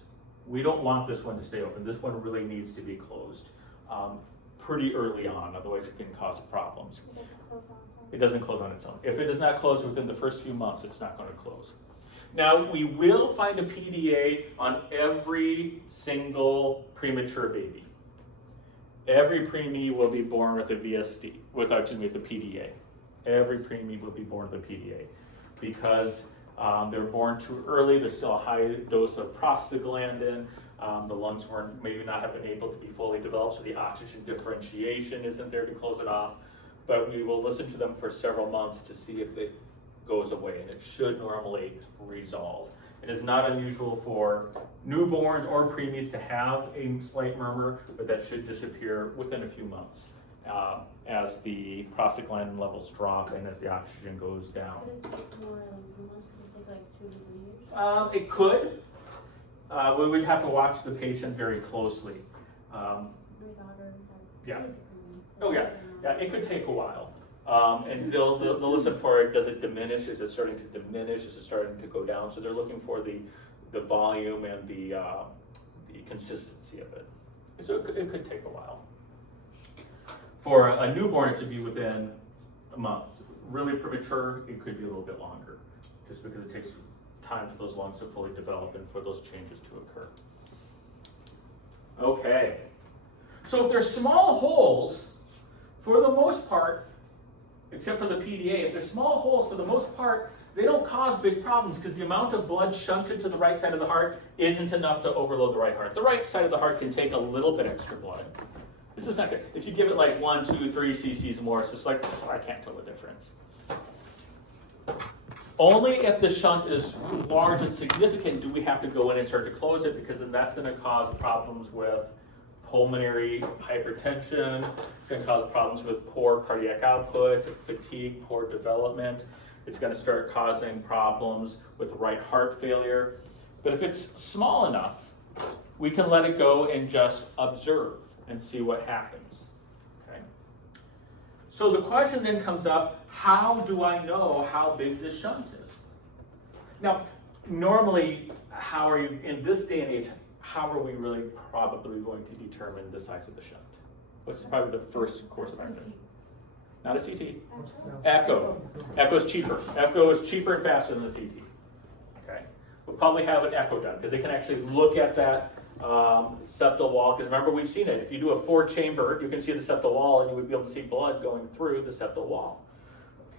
We don't want this one to stay open. This one really needs to be closed pretty early on, otherwise it can cause problems. It doesn't close on its own. If it does not close within the first few months, it's not going to close. Now, we will find a PDA on every single premature baby. Every preemie will be born with a VSD, with the PDA. Every preemie will be born with a PDA because they're born too early. There's still a high dose of prostaglandin. The lungs weren't maybe not have been able to be fully developed, so the oxygen differentiation isn't there to close it off. But we will listen to them for several months to see if it goes away, and it should normally resolve. It is not unusual for newborns or preemies to have a slight murmur, but that should disappear within a few months as the prostaglandin levels drop and as the oxygen goes down. Could it take more than a few months? Could it take like 2 to 3 years? It could. We would have to watch the patient very closely. My daughter Yeah. she's a preemie, Oh, yeah. Yeah, it could take a while. And they'll listen for it. Does it diminish? Is it starting to diminish? Is it starting to go down? So they're looking for the volume and the consistency of it. So it could take a while. For a newborn, it should be within a month. Really premature, it could be a little bit longer, just because it takes time for those lungs to fully develop and for those changes to occur. Okay. So if they're small holes, for the most part, except for the PDA, if they're small holes, for the most part, they don't cause big problems because the amount of blood shunted to the right side of the heart isn't enough to overload the right heart. The right side of the heart can take a little bit extra blood. This is not good. If you give it like 1, 2, 3 cc's more, it's just like, I can't tell the difference. Only if the shunt is large and significant do we have to go in and start to close it, because then that's going to cause problems with pulmonary hypertension. It's going to cause problems with poor cardiac output, fatigue, poor development. It's going to start causing problems with right heart failure. But if it's small enough, we can let it go and just observe and see what happens. Okay. So the question then comes up, how do I know how big this shunt is? Now, normally, how are you, in this day and age, how are we really probably going to determine the size of the shunt? What's probably the first course of action? Not a CT. Echo. Echo is cheaper. Echo is cheaper and faster than the CT. Okay. We'll probably have an echo done because they can actually look at that septal wall. Because remember, we've seen it. If you do a 4-chamber, you can see the septal wall, and you would be able to see blood going through the septal wall.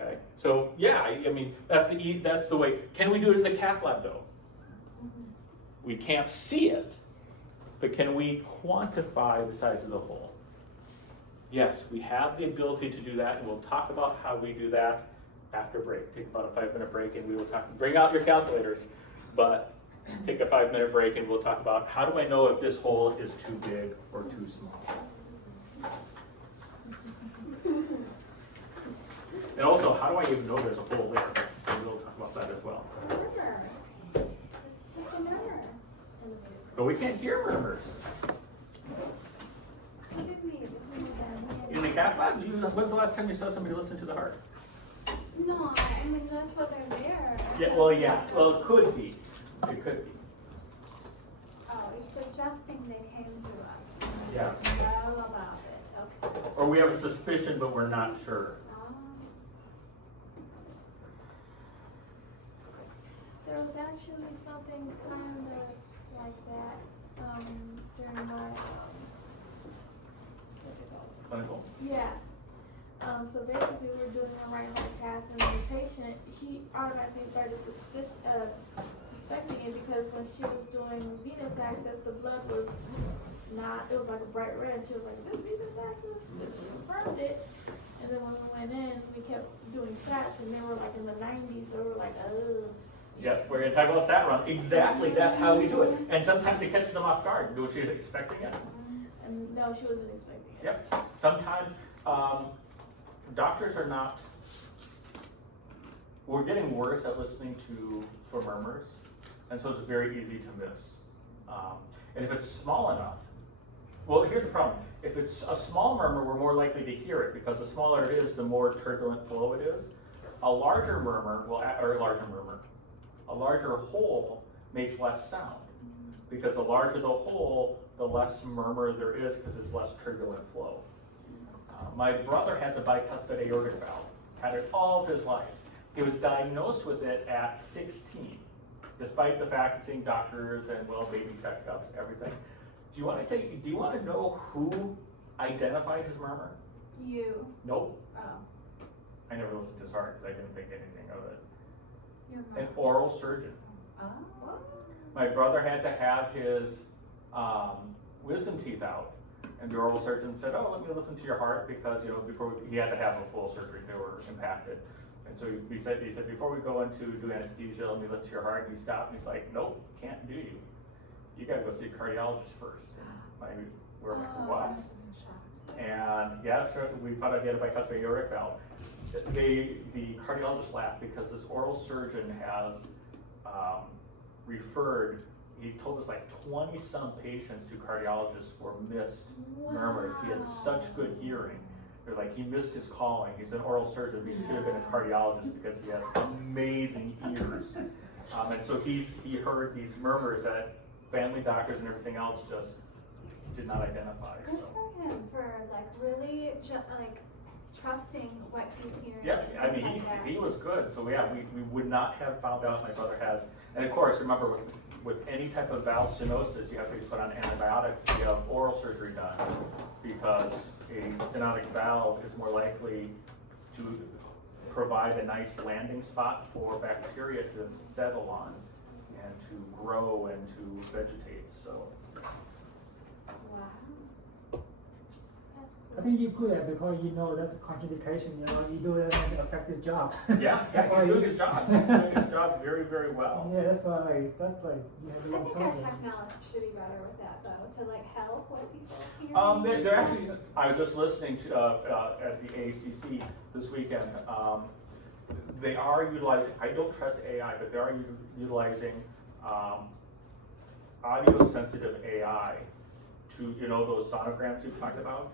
Okay. So yeah, I mean that's the way. Can we do it in the cath lab though? We can't see it, but can we quantify the size of the hole? Yes, we have the ability to do that, and we'll talk about how we do that after break. Take about a 5-minute break, and we will talk. Bring out your calculators, but take a 5-minute break, and we'll talk about how do I know if this hole is too big or too small. And also, how do I even know there's a hole there? So we'll talk about that as well. Murmur. It's a murmur. But we can't hear murmurs. Look at me. In the cath lab, when's the last time you saw somebody listen to the heart? No, I mean, that's what they're there. Yeah, well, yeah. Well, it could be. It could be. Oh, you're suggesting they came to us. Yes. Know about it. Okay. Or we have a suspicion, but we're not sure. There was actually something kind of like that during my what's it called? Clinical. Yeah. So basically, we're doing a right heart cath, and the patient, she automatically started suspecting it because when she was doing venous access, the blood was not. It was like a bright red. She was like, "Is this venous access?" And she confirmed it. And then when we went in, we kept doing sats, and they were like in the 90s. So we were like, "Oh." Yeah, we're going to talk about sat run. Exactly, that's how we do it. And sometimes it catches them off guard. Was she expecting it? And no, she wasn't expecting it. Yep. Sometimes doctors are not. We're getting worse at listening for murmurs, and so it's very easy to miss. And if it's small enough, well, here's the problem. If it's a small murmur, we're more likely to hear it because the smaller it is, the more turbulent flow it is. A larger murmur, a larger hole makes less sound because the larger the hole, the less murmur there is because it's less turbulent flow. My brother has a bicuspid aortic valve, had it all of his life. He was diagnosed with it at 16, despite the fact of seeing doctors and baby checkups, everything. Do you want to know who identified his murmur? You. Nope, Oh. I never listened his heart because I didn't think anything of it. Your An mom. oral surgeon. Oh. My brother had to have his wisdom teeth out, and the oral surgeon said, "Oh, let me listen to your heart because he had to have a full surgery; they were impacted." And so he said before we go into do anesthesia, let me listen to your heart. And he stopped and he's like, "Nope, can't do you. You got to go see a cardiologist first." And we're like, Oh, "What?" I must have been shocked. And yeah, sure, we found out he had a bicuspid aortic valve. The cardiologist laughed because this oral surgeon has referred, he told us like 20 some patients to cardiologists for missed murmurs. He had such good hearing. They're like, he missed his calling. He's an oral surgeon, but he should have been a cardiologist because he has amazing ears. And so he heard these murmurs that family doctors and everything else just did not identify. Good So. for him for like really trusting what he's hearing. Yeah, I and mean, things like he that. was good, so yeah, we would not have found out my brother has, and of course, remember, with any type of valve stenosis, you have to be put on antibiotics to have oral surgery done, because a stenotic valve is more likely to provide a nice landing spot for bacteria to settle on, and to grow and to vegetate, so. Wow. That's I cool. think you put that because that's a contraindication, you do it and affect his job. Yeah, That's why he's doing his job, he's doing his job very, very well. Yeah, that's why, you have to I learn think our something. technology should be better with that though, to like help with people's hearing. They're actually, I was just listening to, at the AACC this weekend, they are utilizing, I don't trust AI, but they are utilizing, audio sensitive AI to, those sonograms you've talked about,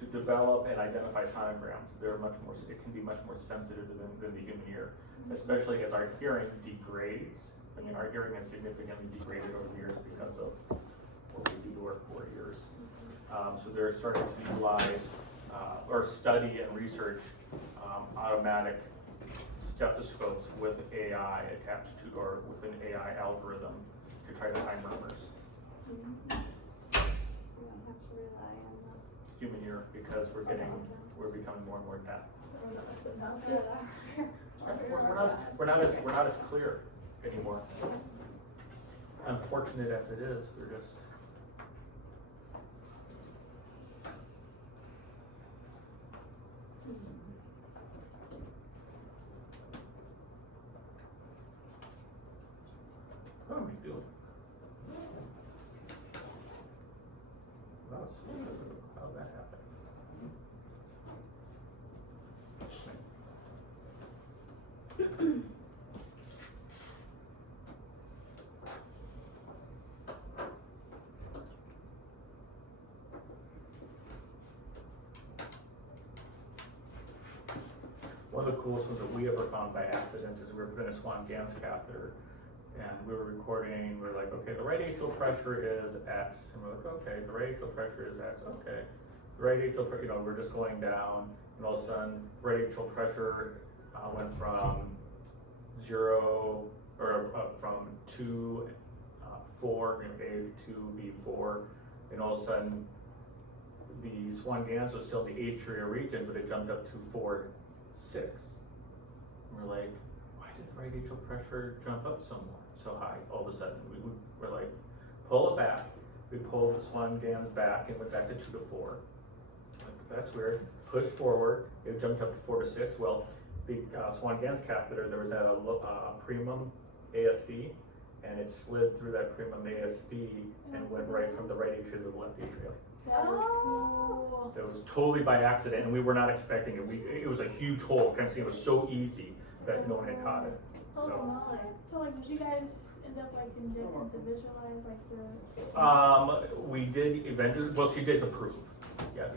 to develop and identify sonograms. They're much more, it can be much more sensitive than the human ear, especially as our hearing degrades. I mean, our hearing is significantly degraded over the years because of what we do to our poor ears. So they're starting to utilize, or study and research, automatic stethoscopes with AI attached to, or with an AI algorithm to try to find murmurs. We don't have to rely on the. Human ear, because we're becoming more and more deaf. We're not as clear anymore. Unfortunate as it is, we're just. What are we doing? Well, how that happened. One of the coolest ones that we ever found by accident is we were putting a Swan-Ganz catheter, and we were recording, we're like, okay, the right atrial pressure is X, and we're like, okay, the right atrial pressure is X, okay. The right atrial pressure, we're just going down, and all of a sudden, right atrial pressure went from 0, or from 2, 4, A to B4, and all of a sudden, the Swan-Ganz was still in the atrial region, but it jumped up to 4, 6. And we're like, why did the right atrial pressure jump up so high all of a sudden? We're like, pull it back. We pulled the Swan-Ganz back and went back to 2 to 4. Like, that's weird. Push forward, it jumped up to 4 to 6. Well, the Swan-Ganz catheter, there was at a primum ASD, and it slid through that primum ASD and went right from the right atrium to the left atrium. That is cool. So it was totally by accident, and we were not expecting it. It was a huge hole. It was so easy that no one had caught it. Oh, So, moly. So like, did you guys end up like injecting to visualize like the? we did eventually. Well, she did to prove. Yeah,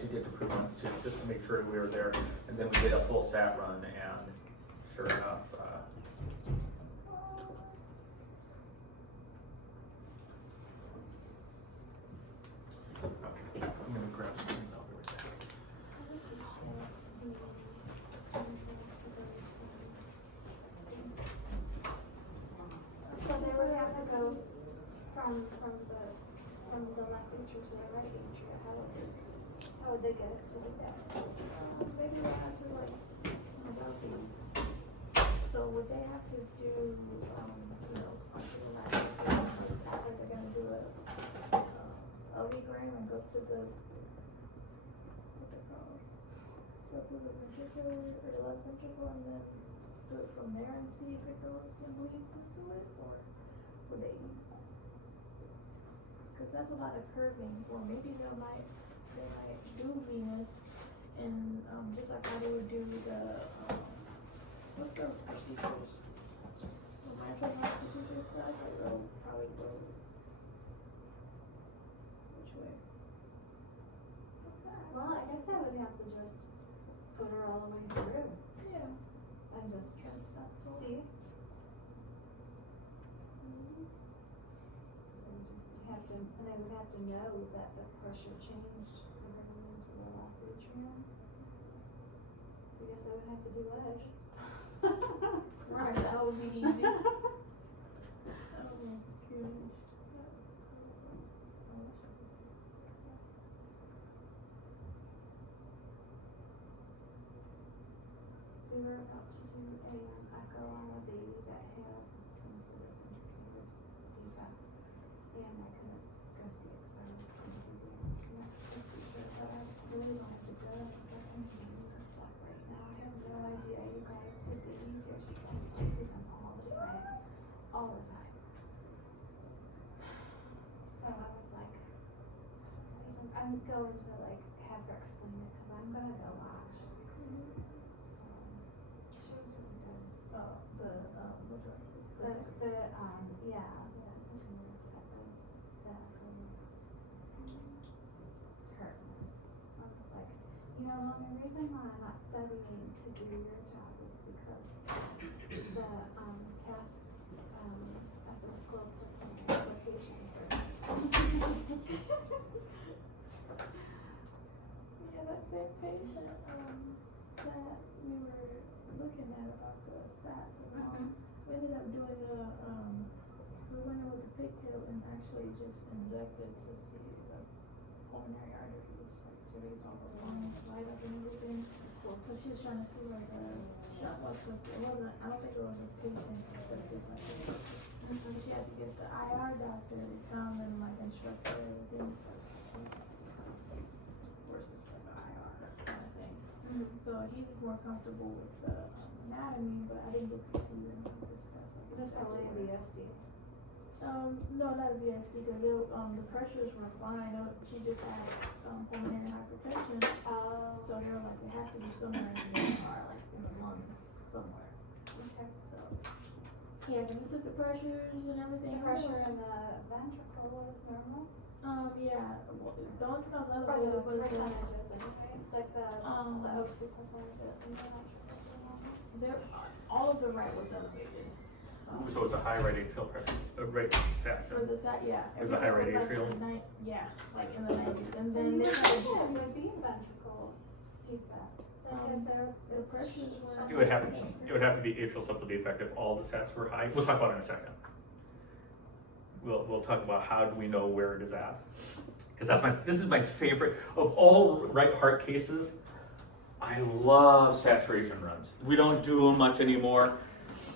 she did to prove once too, just to make sure we were there. And then we did a full sat run, and sure enough. Okay, I'm gonna grab some. I'll be right back. So they would have to go from the left atria to the right atria. How would they get it to do that? Maybe we'll have to like, they have to do, arterial bypass, like they're gonna do a legram and go to the, what's it called? Go to the ventricle, or the left ventricle, and then do it from there and see if it goes and bleeds into it, or would they? Cause that's a lot of curving, or maybe they might do venous, and, just like how they would do the, what's those procedures? The microbiome procedure stuff, like they'll probably go, which way? What's that? Well, I guess I would have to just put her all the way through Yeah. and just see. And they would have to know that the pressure changed going into the left atrium. I guess I would have to do edge. Right, that would be easy. Oh my goodness. We were about to do a echo on a baby that had some sort of ventricular defect, and I couldn't go see it, so I was going to do the next procedure, but I really wanted to go because I'm doing this stuff right now. I have no idea. You guys did the easier. She's like, I do them all the time. All the time. So I was like, I'm going to like have her explain it because I'm gonna go watch. She was really good. Which one? Yeah, the assistant nurse that was the her nurse. I was like, Mom, the reason why I'm not studying to do your job is because the cath at the school took my application first. Yeah, that same patient, that we were looking at about the SATs and all, we ended up doing so we went in with the pigtail and actually just injected to see the pulmonary arteries, like, so they saw the lines light up and everything. So she was trying to see where the shot was, because it wasn't, I don't think it was a patient, but it was like, so she had to get the IR doctor to come and like instruct her everything, versus like the IR, kind of thing. So he's more comfortable with the anatomy, but I didn't get to see them to discuss it. That's probably a VSD. No, not a VSD, because the pressures were fine. She just had pulmonary hypertension. Oh. So they were like, it has to be somewhere in the ER, like in the lungs somewhere. Okay. So yeah, we took the pressures and everything. The pressure in the ventricle was normal? Yeah. Well, the only thing I was Or elevated the was percentages, anyway? Like the O2 percentages in the ventricles were normal? all of the right was elevated. So it's a high rate atrial pressure, rate For the SAT, yeah. There's a high rate atrial? Yeah, like in the 90s. And Then then you they would be ventricle defect. the pressures were. It would have to be atrial septal defect if all the sats were high. We'll talk about it in a second. We'll talk about how do we know where it is at. Because this is my favorite of all right heart cases. I love saturation runs. We don't do them much anymore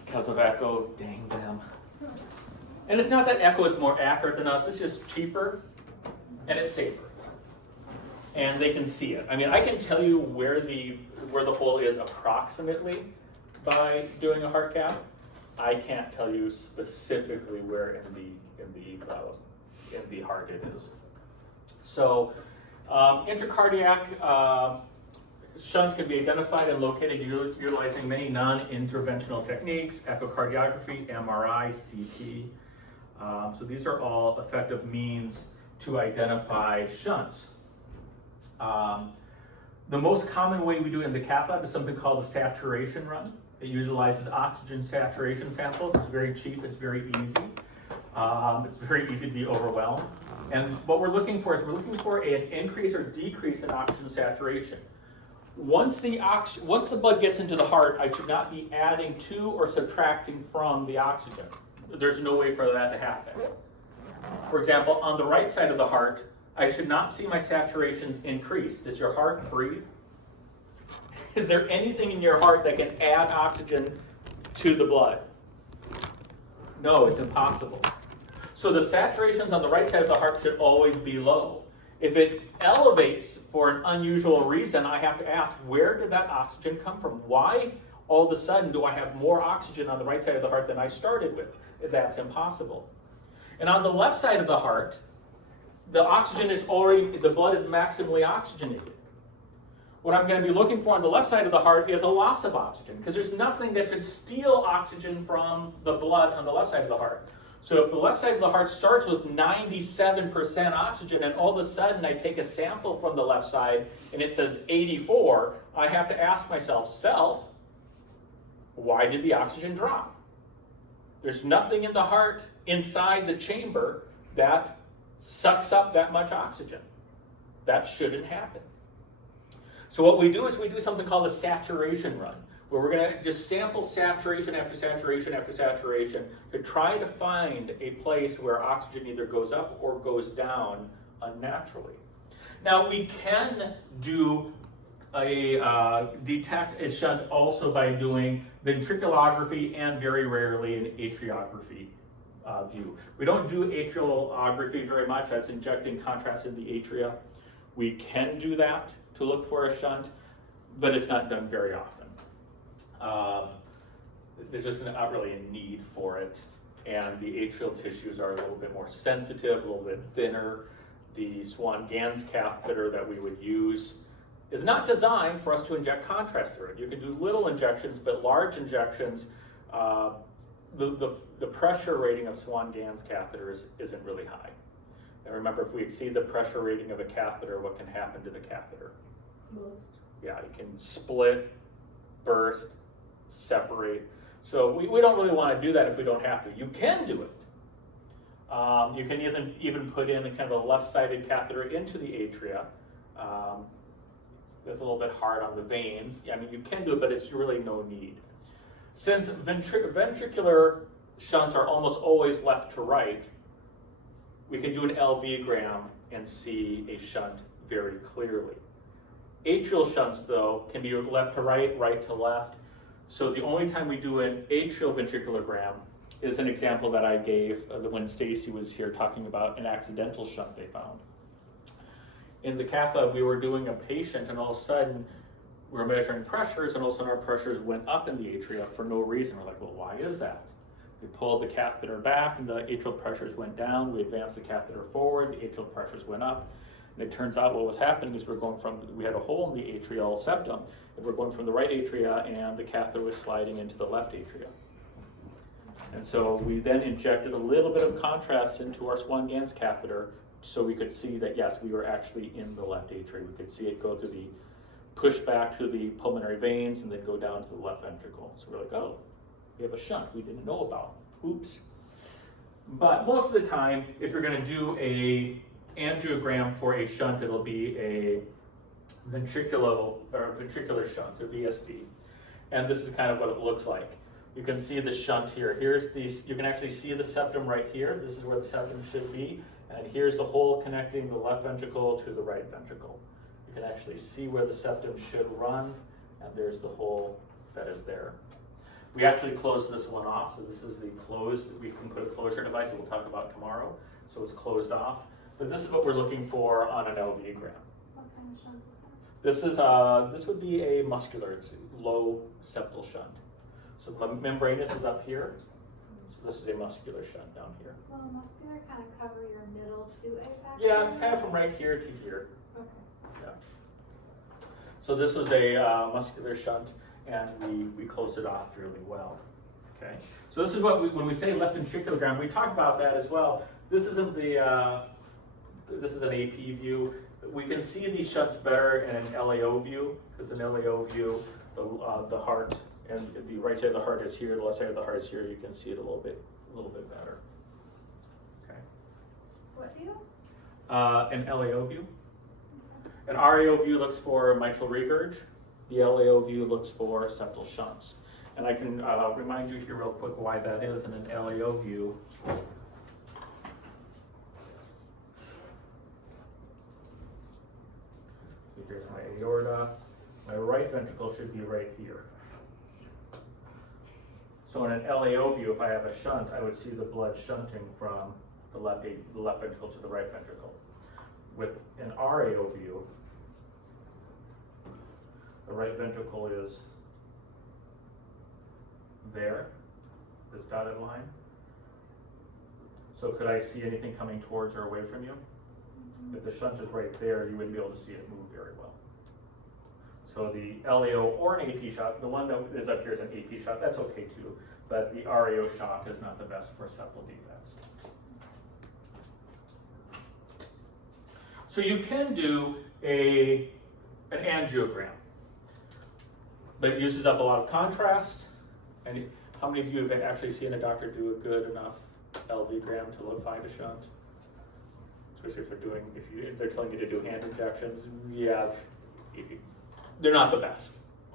because of echo. Dang them. And it's not that echo is more accurate than us. It's just cheaper and it's safer. And they can see it. I mean, I can tell you where the hole is approximately by doing a heart cath. I can't tell you specifically where in the heart it is. So, intracardiac shunts can be identified and located utilizing many non-interventional techniques: echocardiography, MRI, CT. So these are all effective means to identify shunts. The most common way we do it in the cath lab is something called a saturation run. It utilizes oxygen saturation samples. It's very cheap, it's very easy. It's very easy to be overwhelmed. And what we're looking for is an increase or decrease in oxygen saturation. Once the blood gets into the heart, I should not be adding to or subtracting from the oxygen. There's no way for that to happen. For example, on the right side of the heart, I should not see my saturations increase. Does your heart breathe? Is there anything in your heart that can add oxygen to the blood? No, it's impossible. So the saturations on the right side of the heart should always be low. If it elevates for an unusual reason, I have to ask, where did that oxygen come from? Why all of a sudden do I have more oxygen on the right side of the heart than I started with? That's impossible. And on the left side of the heart, the blood is maximally oxygenated. What I'm going to be looking for on the left side of the heart is a loss of oxygen, because there's nothing that should steal oxygen from the blood on the left side of the heart. So if the left side of the heart starts with 97% oxygen, and all of a sudden I take a sample from the left side and it says 84, I have to ask myself, why did the oxygen drop? There's nothing in the heart inside the chamber that sucks up that much oxygen. That shouldn't happen. So what we do is we do something called a saturation run, where we're going to just sample saturation after saturation after saturation to try to find a place where oxygen either goes up or goes down unnaturally. Now we can detect a shunt also by doing ventriculography and very rarely an atriography view. We don't do atrialography very much. That's injecting contrast in the atria. We can do that to look for a shunt, but it's not done very often. There's just not really a need for it, and the atrial tissues are a little bit more sensitive, a little bit thinner. The Swan-Ganz catheter that we would use is not designed for us to inject contrast through it. You can do little injections, but large injections, the pressure rating of Swan-Ganz catheters isn't really high. And remember, if we exceed the pressure rating of a catheter, what can happen to the catheter? Most. Yeah, it can split, burst, separate. So we don't really want to do that if we don't have to. You can do it. You can even put in a kind of a left-sided catheter into the atria. That's a little bit hard on the veins. I mean, you can do it, but it's really no need. Since ventricular shunts are almost always left to right, we can do an LV-gram and see a shunt very clearly. Atrial shunts, though, can be left to right, right to left. So the only time we do an atrial ventriculogram is an example that I gave when Stacy was here talking about an accidental shunt they found. In the cath lab, we were doing a patient, and all of a sudden, we were measuring pressures, and all of a sudden our pressures went up in the atria for no reason. We're like, well, why is that? We pulled the catheter back, and the atrial pressures went down. We advanced the catheter forward, the atrial pressures went up. And it turns out what was happening is we had a hole in the atrial septum, and we're going from the right atria, and the catheter was sliding into the left atria. And so we then injected a little bit of contrast into our Swan-Ganz catheter so we could see that, yes, we were actually in the left atria. We could see it go through push back to the pulmonary veins and then go down to the left ventricle. So we're like, oh, we have a shunt we didn't know about. Oops. But most of the time, if you're going to do a angiogram for a shunt, it'll be a ventricular shunt, or VSD. And this is kind of what it looks like. You can see the shunt here. You can actually see the septum right here. This is where the septum should be. And here's the hole connecting the left ventricle to the right ventricle. You can actually see where the septum should run, and there's the hole that is there. We actually closed this one off, so this is the closed. We can put a closure device that we'll talk about tomorrow. So it's closed off. But this is what we're looking for on an LV gram. What kind of shunt is that? This would be a muscular, it's low septal shunt. So the membranous is up here. So this is a muscular shunt down here. Will muscular kind of cover your middle to apex? Yeah, it's kind of from right here to here. Okay. Yeah. So this was a muscular shunt, and we closed it off really well. Okay. So this is what when we say left ventriculogram, we talk about that as well. This isn't this is an AP view. We can see these shunts better in an LAO view, because in LAO view, the heart and the right side of the heart is here, the left side of the heart is here. You can see it a little bit better. Okay. What view? An LAO view. An RAO view looks for mitral regurg. The LAO view looks for septal shunts. And I can remind you here real quick why that is in an LAO view. Here's my aorta. My right ventricle should be right here. So in an LAO view, if I have a shunt, I would see the blood shunting from the left ventricle to the right ventricle. With an RAO view, the right ventricle is there, this dotted line. So could I see anything coming towards or away from you? If the shunt is right there, you wouldn't be able to see it move very well. So the LAO or an AP shot, the one that is up here is an AP shot, that's okay too, but the RAO shot is not the best for septal defects. So you can do an angiogram, but it uses up a lot of contrast. And how many of you have actually seen a doctor do a good enough LV-gram to find a shunt? Especially if they're telling you to do hand injections, yeah, they're not the best,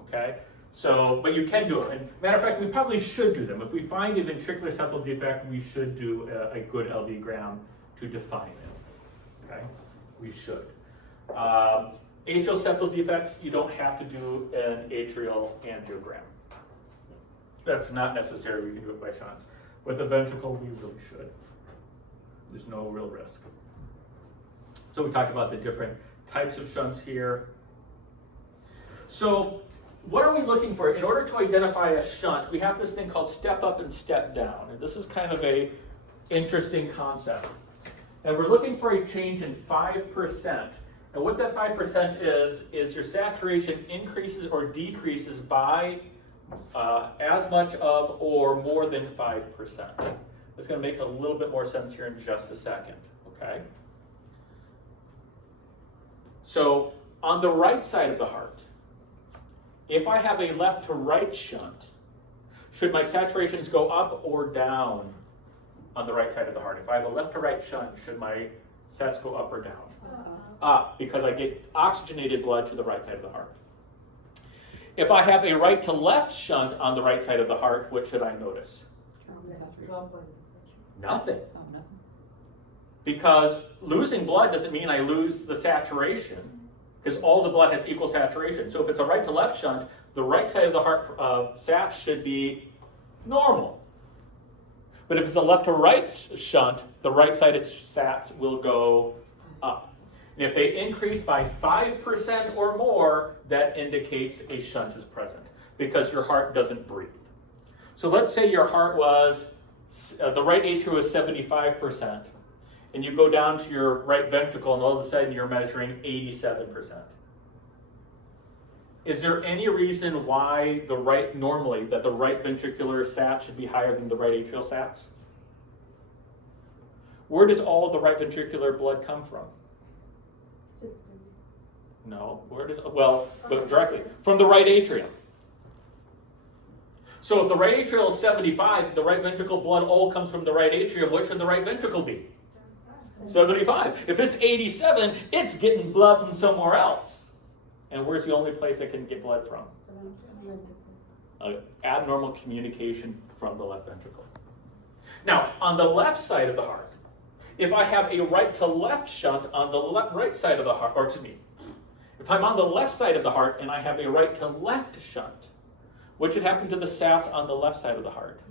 okay? So, but you can do them. And matter of fact, we probably should do them. If we find a ventricular septal defect, we should do a good LV-gram to define it, okay? We should. Atrial septal defects, you don't have to do an atrial angiogram. That's not necessary, we can do it by shunts. With the ventricle, we really should. There's no real risk. So we talked about the different types of shunts here. So what are we looking for? In order to identify a shunt, we have this thing called step up and step down. And this is kind of a interesting concept. And we're looking for a change in 5%. And what that 5% is your saturation increases or decreases by as much of or more than 5%. It's going to make a little bit more sense here in just a second, okay? So on the right side of the heart, if I have a left to right shunt, should my saturations go up or down on the right side of the heart? If I have a left to right shunt, should my sats go up or down? Up, because I get oxygenated blood to the right side of the heart. If I have a right to left shunt on the right side of the heart, what should I notice? Nothing. Oh, nothing. Because losing blood doesn't mean I lose the saturation, because all the blood has equal saturation. So if it's a right to left shunt, the right side of the heart sats should be normal. But if it's a left to right shunt, the right sided sats will go up. And if they increase by 5% or more, that indicates a shunt is present because your heart doesn't breathe. So let's say your heart was, the right atrium was 75%, and you go down to your right ventricle and all of a sudden you're measuring 87%. Is there any reason why normally that the right ventricular sat should be higher than the right atrial sats? Where does all of the right ventricular blood come from? No, but directly from the right atrium. So if the right atrial is 75, the right ventricle blood all comes from the right atrium, what should the right ventricle be? 75. If it's 87, it's getting blood from somewhere else. And where's the only place that can get blood from? Abnormal communication from the left ventricle. Now, on the left side of the heart, if I have a right to left shunt on the right side of the heart, or to me, if I'm on the left side of the heart and I have a right to left shunt, what should happen to the sats on the left side of the heart?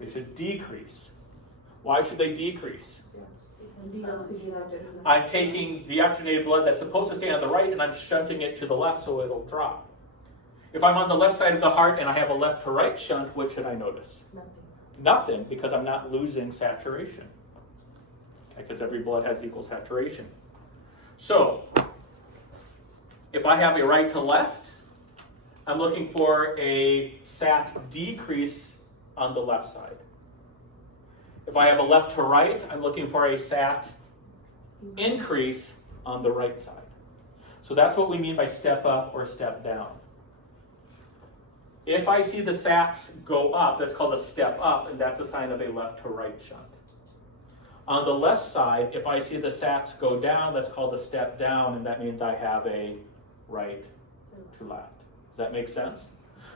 It should decrease. Why should they decrease? I'm taking deoxygenated blood that's supposed to stay on the right and I'm shunting it to the left so it'll drop. If I'm on the left side of the heart and I have a left to right shunt, what should I notice? Nothing, because I'm not losing saturation. Because every blood has equal saturation. So, if I have a right to left, I'm looking for a sat decrease on the left side. If I have a left to right, I'm looking for a sat increase on the right side. So that's what we mean by step up or step down. If I see the sats go up, that's called a step up, and that's a sign of a left to right shunt. On the left side, if I see the sats go down, that's called a step down, and that means I have a right to left. Does that make sense?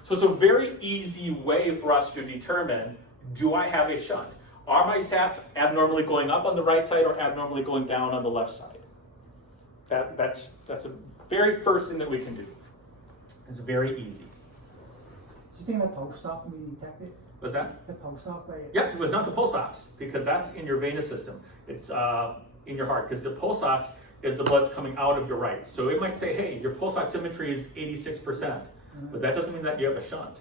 So it's a very easy way for us to determine, do I have a shunt? Are my sats abnormally going up on the right side or abnormally going down on the left side? That's the very first thing that we can do. It's very easy. Do you think the pulse stop can be detected? Was that? The pulse ox, right? Yep, it was not the pulse ox, because that's in your venous system. It's in your heart, because the pulse ox is the blood's coming out of your right. So it might say, hey, your pulse oximetry is 86%, but that doesn't mean that you have a shunt.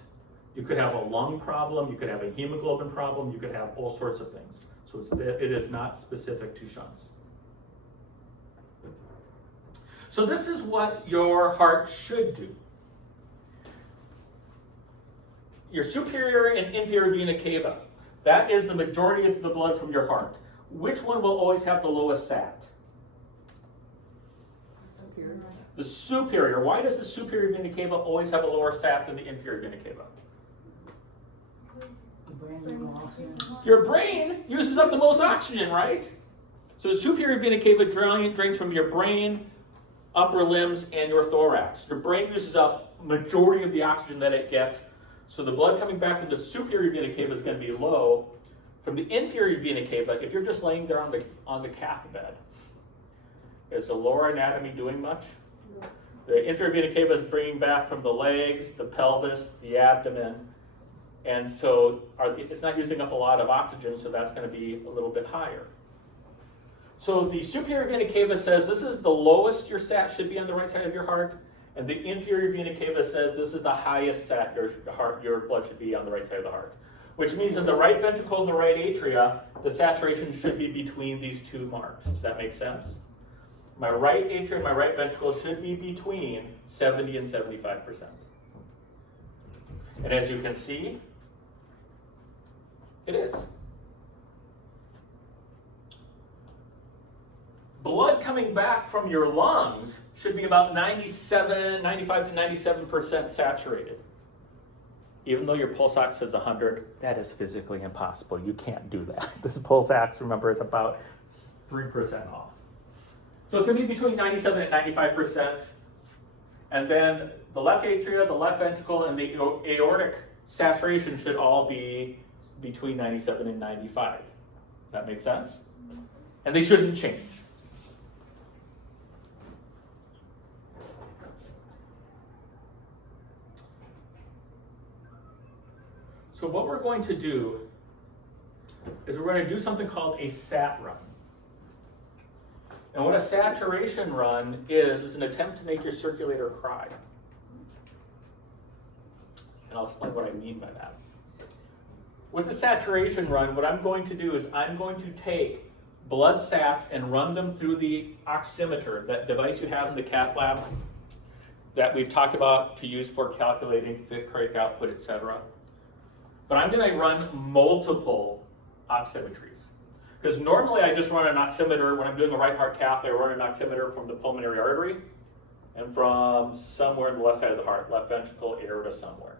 You could have a lung problem, you could have a hemoglobin problem, you could have all sorts of things. So it is not specific to shunts. So this is what your heart should do. Your superior and inferior vena cava, that is the majority of the blood from your heart. Which one will always have the lowest SAT? Superior. The superior. Why does the superior vena cava always have a lower SAT than the inferior vena cava? The brain needs more oxygen. Your brain uses up the most oxygen, right? So the superior vena cava drains from your brain, upper limbs, and your thorax. Your brain uses up majority of the oxygen that it gets. So the blood coming back from the superior vena cava is going to be low. From the inferior vena cava, if you're just laying there on the cath bed, is the lower anatomy doing much? No. The inferior vena cava is bringing back from the legs, the pelvis, the abdomen, and so it's not using up a lot of oxygen, so that's going to be a little bit higher. So the superior vena cava says this is the lowest your SAT should be on the right side of your heart, and the inferior vena cava says this is the highest SAT your blood should be on the right side of the heart. Which means in the right ventricle and the right atria, the saturation should be between these two marks. Does that make sense? My right atria and my right ventricle should be between 70 and 75%. And as you can see, it is. Blood coming back from your lungs should be about 95 to 97% saturated. Even though your pulse ox says 100, that is physically impossible. You can't do that. This pulse ox, remember, is about 3% off. So it's going to be between 97 and 95%. And then the left atria, the left ventricle, and the aortic saturation should all be between 97 and 95. Does that make sense? And they shouldn't change. So what we're going to do is we're going to do something called a SAT run. And what a saturation run is an attempt to make your circulator cry. And I'll explain what I mean by that. With the saturation run, what I'm going to do is I'm going to take blood sats and run them through the oximeter, that device you have in the cath lab that we've talked about to use for calculating fit cardiac output, etc. But I'm going to run multiple oximetries. Because normally I just run an oximeter, when I'm doing a right heart cath, I run an oximeter from the pulmonary artery and from somewhere in the left side of the heart, left ventricle, aorta, somewhere.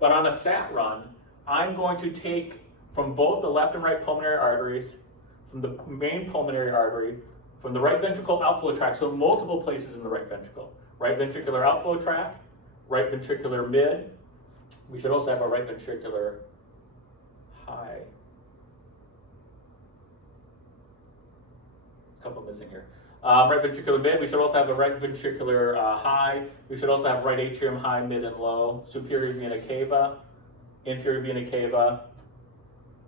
But on a SAT run, I'm going to take from both the left and right pulmonary arteries, from the main pulmonary artery, from the right ventricle outflow tract, so multiple places in the right ventricle. Right ventricular outflow tract, right ventricular mid. We should also have a right ventricular high. A couple missing here. Right ventricular mid, we should also have a right ventricular high. We should also have right atrium high, mid, and low. Superior vena cava, inferior vena cava,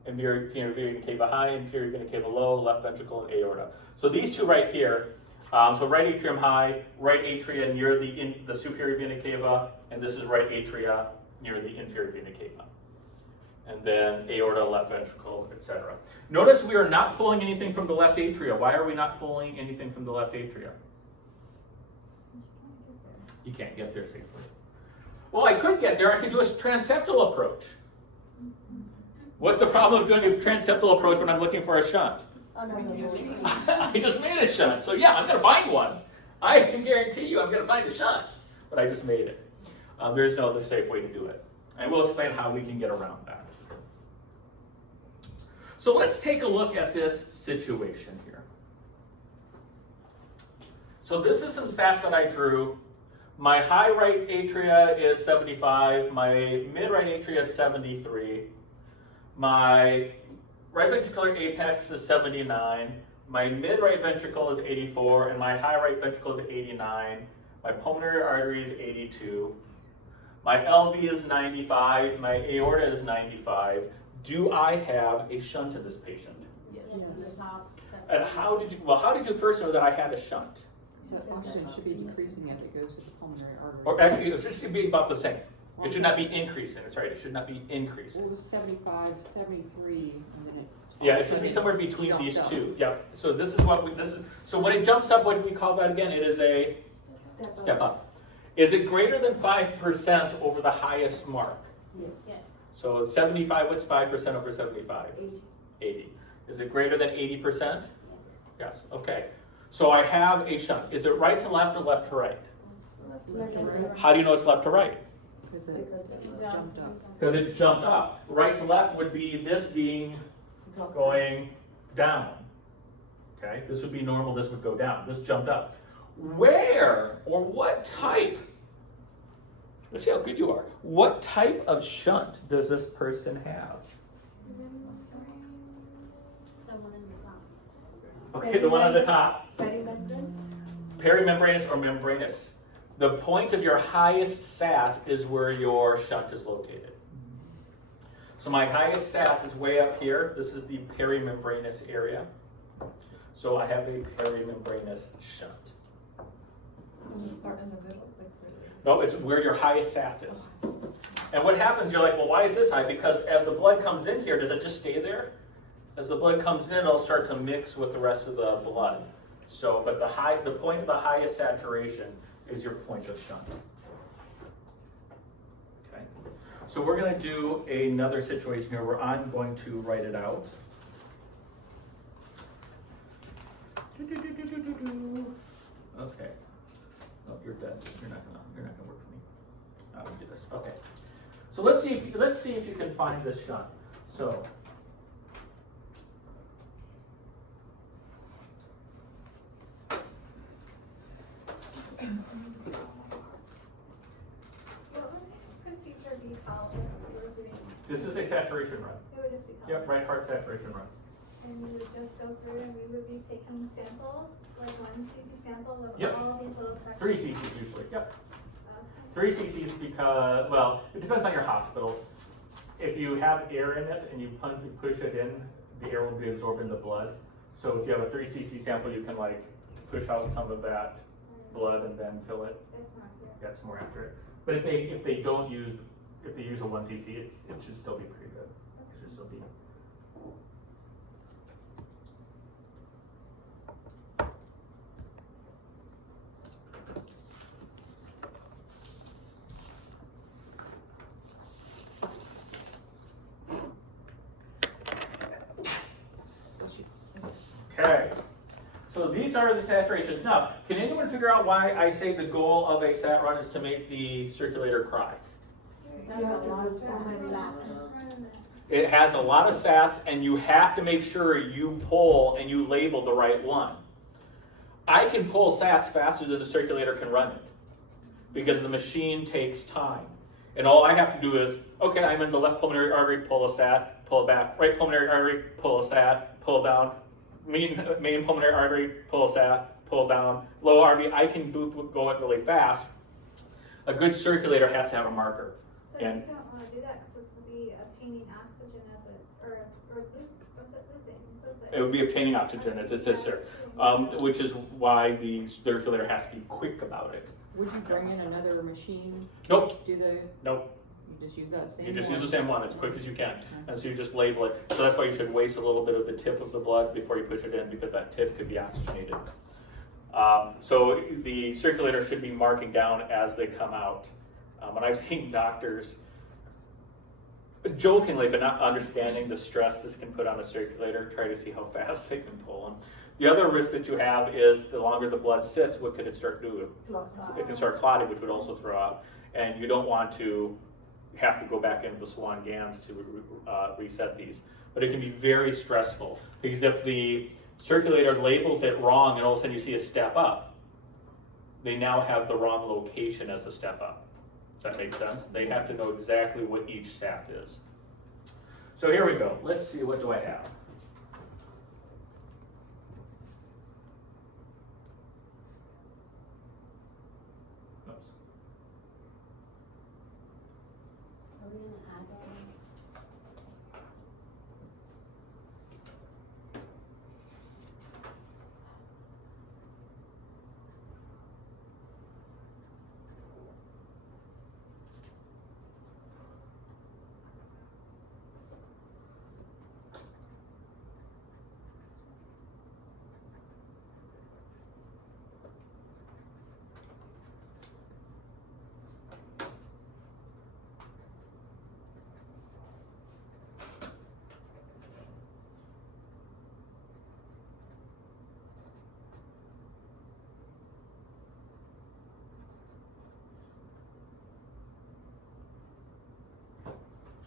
inferior vena cava high, inferior vena cava low, left ventricle, and aorta. So these two right here, so right atrium high, right atria near the superior vena cava, and this is right atria near the inferior vena cava. And then aorta, left ventricle, etc. Notice we are not pulling anything from the left atria. Why are we not pulling anything from the left atria? You can't get there safely. Well, I could get there. I could do a transseptal approach. What's the problem of doing a transseptal approach when I'm looking for a shunt? Oh, no. I just made a shunt. So yeah, I'm going to find one. I can guarantee you I'm going to find a shunt. But I just made it. There's no other safe way to do it. And we'll explain how we can get around that. So let's take a look at this situation here. So this is some stats that I drew. My high right atria is 75. My mid right atria is 73. My right ventricular apex is 79. My mid right ventricle is 84. And my high right ventricle is 89. My pulmonary artery is 82. My LV is 95, my aorta is 95. Do I have a shunt in this patient? The top. And how did you first know that I had a shunt? So oxygen should be decreasing as it goes to the pulmonary artery. Or actually, it should be about the same. It should not be increasing, that's right, it should not be increasing. Well, it was 75, 73, and then it. Yeah, it should be somewhere between jumped these up. two. Yeah. So this is what so when it jumps up, what do we call that again? It is a step up. Is it greater than 5% over the highest mark? Yes. Yes. So 75, what's 5% over 75? 80. Is it greater than 80%? Yes. Okay. So I have a shunt. Is it right to left or left to right? How do you know it's left to right? Because it jumped up. Because it jumped up. Right to left would be this being going down. Okay, this would be normal, this would go down. This jumped up. Where or what type, let's see how good you are. What type of shunt does this person have? The one in the top. Okay, the one on the top. Perimembrance? Perimembranous or membranous. The point of your highest SAT is where your shunt is located. So my highest SAT is way up here. This is the perimembranous area. So I have a perimembranous shunt. Does it start in the middle? No, it's where your highest SAT is. And what happens, you're like, well, why is this high? Because as the blood comes in here, does it just stay there? As the blood comes in, it'll start to mix with the rest of the blood. So, but the point of the highest saturation is your point of shunt. Okay. So we're going to do another situation here where I'm going to write it out. Okay. Oh, you're dead. You're not gonna work for me. I'll do this. Okay. So let's see if you can find this shunt. So. What would this procedure be called if we were doing? This is a saturation run. It would just be called. Yep, right heart saturation run. And you would just go through and we would be taking samples, like 1 cc sample of Yep. all these little sections. 3 cc's usually. Yep. Okay. 3 cc's because, well, it depends on your hospital. If you have air in it and you push it in, the air will be absorbed in the blood. So if you have a 3 cc sample, you can like push out some of that blood and then fill it. It's not here. That's more accurate. But if they use a 1 cc, it should still be pretty good. It should still be. Okay, so these are the saturations. Now, can anyone figure out why I say the goal of a sat run is to make the circulator cry? It has a lot of sats, and you have to make sure you pull and you label the right one. I can pull sats faster than the circulator can run it because the machine takes time. And all I have to do is, okay, I'm in the left pulmonary artery, pull a sat, pull it back. Right pulmonary artery, pull a sat, pull down. Main pulmonary artery, pull a sat, pull down. Low RV, I can go it really fast. A good circulator has to have a marker. But And you don't want to do that because it's going to be obtaining oxygen as it's, or losing. it would be obtaining oxygen as it sits there, which is why the circulator has to be quick about it. Would you bring in another machine? Nope. Do the, Nope. you just use that same You just one? use the same one as quick as you can. And so you just label it. So that's why you should waste a little bit of the tip of the blood before you push it in because that tip could be oxygenated. So the circulator should be marking down as they come out. And I've seen doctors jokingly, but not understanding the stress this can put on a circulator, try to see how fast they can pull them. The other risk that you have is the longer the blood sits, what could it start doing? It can start clotting, which would also throw out. And you don't want to have to go back into the Swan Gans to reset these. But it can be very stressful because if the circulator labels it wrong and all of a sudden you see a step up, they now have the wrong location as the step up. Does that make sense? They have to know exactly what each sat is. So here we go. Let's see, what do I have? Oops.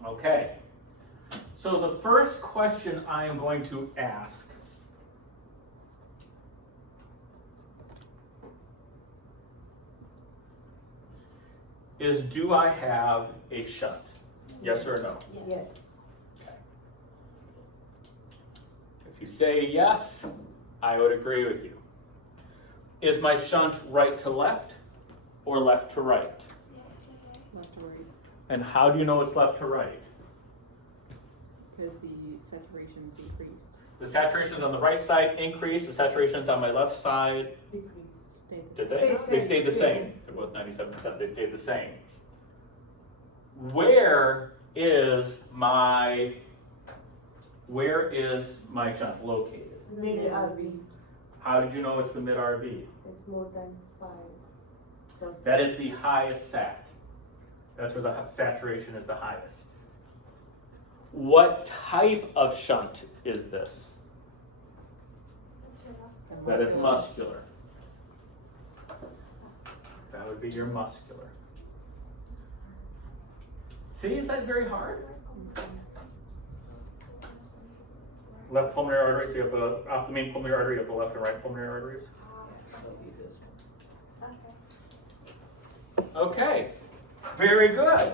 Okay. So the first question I am going to ask is, do I have a shunt? Yes or no? Yes. If you say yes, I would agree with you. Is my shunt right to left or left to right? Left to right, And how do you know it's left to right? because the saturation's increased. The saturation's on the right side increased, the saturation's on my left side, Decreased. Stayed did the they? Stayed They stayed the same. same. They're both 97%, they stayed the same. Where is my shunt located? Mid RV, How did you know it's the mid RV? it's more than 5. That is the highest sat. That's where the saturation is the highest. What type of shunt is this? That is muscular. That would be your muscular. See, is that very hard? Left pulmonary artery, so you have the, off the main pulmonary artery, you have the left and right pulmonary arteries. Okay, very good.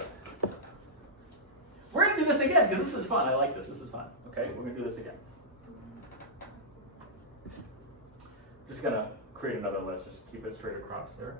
We're gonna do this again, because this is fun, I like this, this is fun. Okay, we're gonna do this again. Just gonna create another list, just keep it straight across there.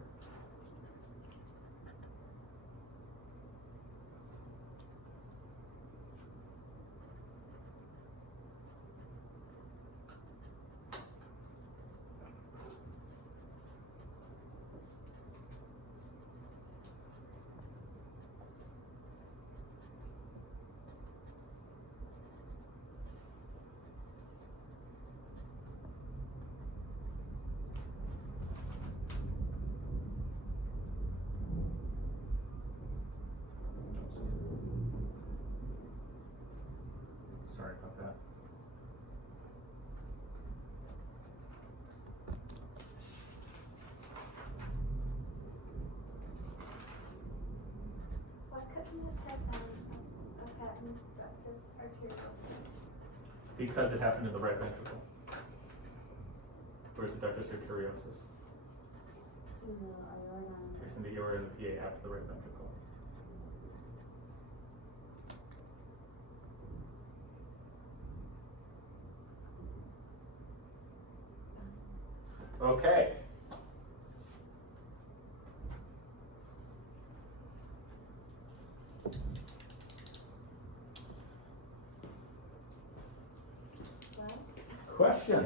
Sorry about that. Why couldn't it have a patent ductus arteriosus? Because it happened in the right ventricle. Where's the ductus arteriosus? It's in the aorta and the PA after the right ventricle. Okay. Question.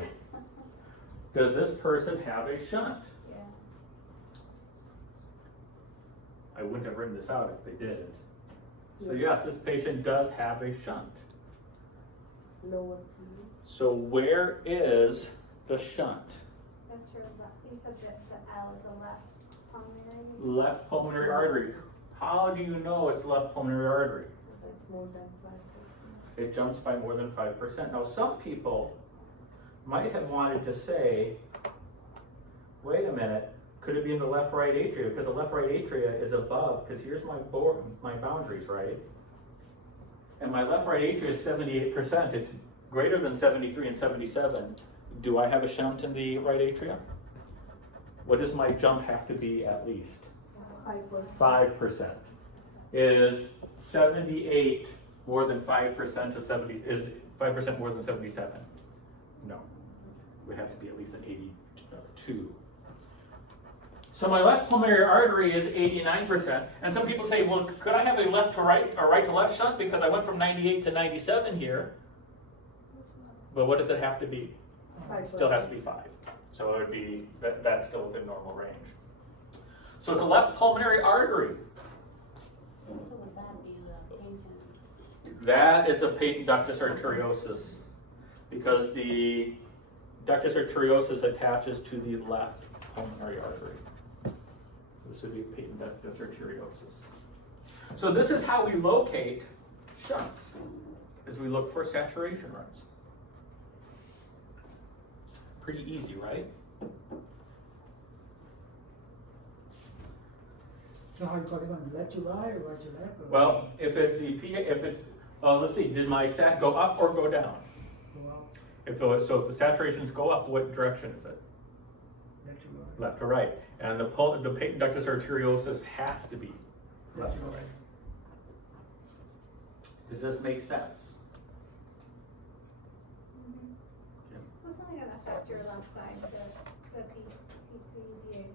Does this person have a shunt? Yeah. I wouldn't have written this out if they didn't. So yes, this patient does have a shunt. Lower So where is the shunt? That's your left, you said that the L is a left pulmonary. Left pulmonary artery. How do you know it's left pulmonary artery? That's more than 5%. It jumps by more than 5%. Now some people might have wanted to say, wait a minute, could it be in the left-right atria? Because the left-right atria is above, because here's my boundaries, right? And my left-right atria is 78%. It's greater than 73 and 77. Do I have a shunt in the right atria? What does my jump have to be at least? 5%. 5%. Is 78 more than 5% of 70, is 5% more than 77? No. It would have to be at least an 82. So my left pulmonary artery is 89%. And some people say, well, could I have a left to right or right to left shunt? Because I went from 98 to 97 here. But what does it have to be? 5%. Still has to be 5. So it would be, that's still within normal range. So it's a left pulmonary artery. So would that be the patent? That is a patent ductus arteriosus because the ductus arteriosus attaches to the left pulmonary artery. This would be patent ductus arteriosus. So this is how we locate shunts, is we look for saturation runs. Pretty easy, right? So how you got it on left to right or right to left? Or Well, if it's the let's see, did my sat go up or go down? go out, If the saturations go up, what direction is it? left to right? Left to right. And the patent ductus arteriosus has to be left to right. Does this make sense? So it's only gonna affect your left side, the PDA.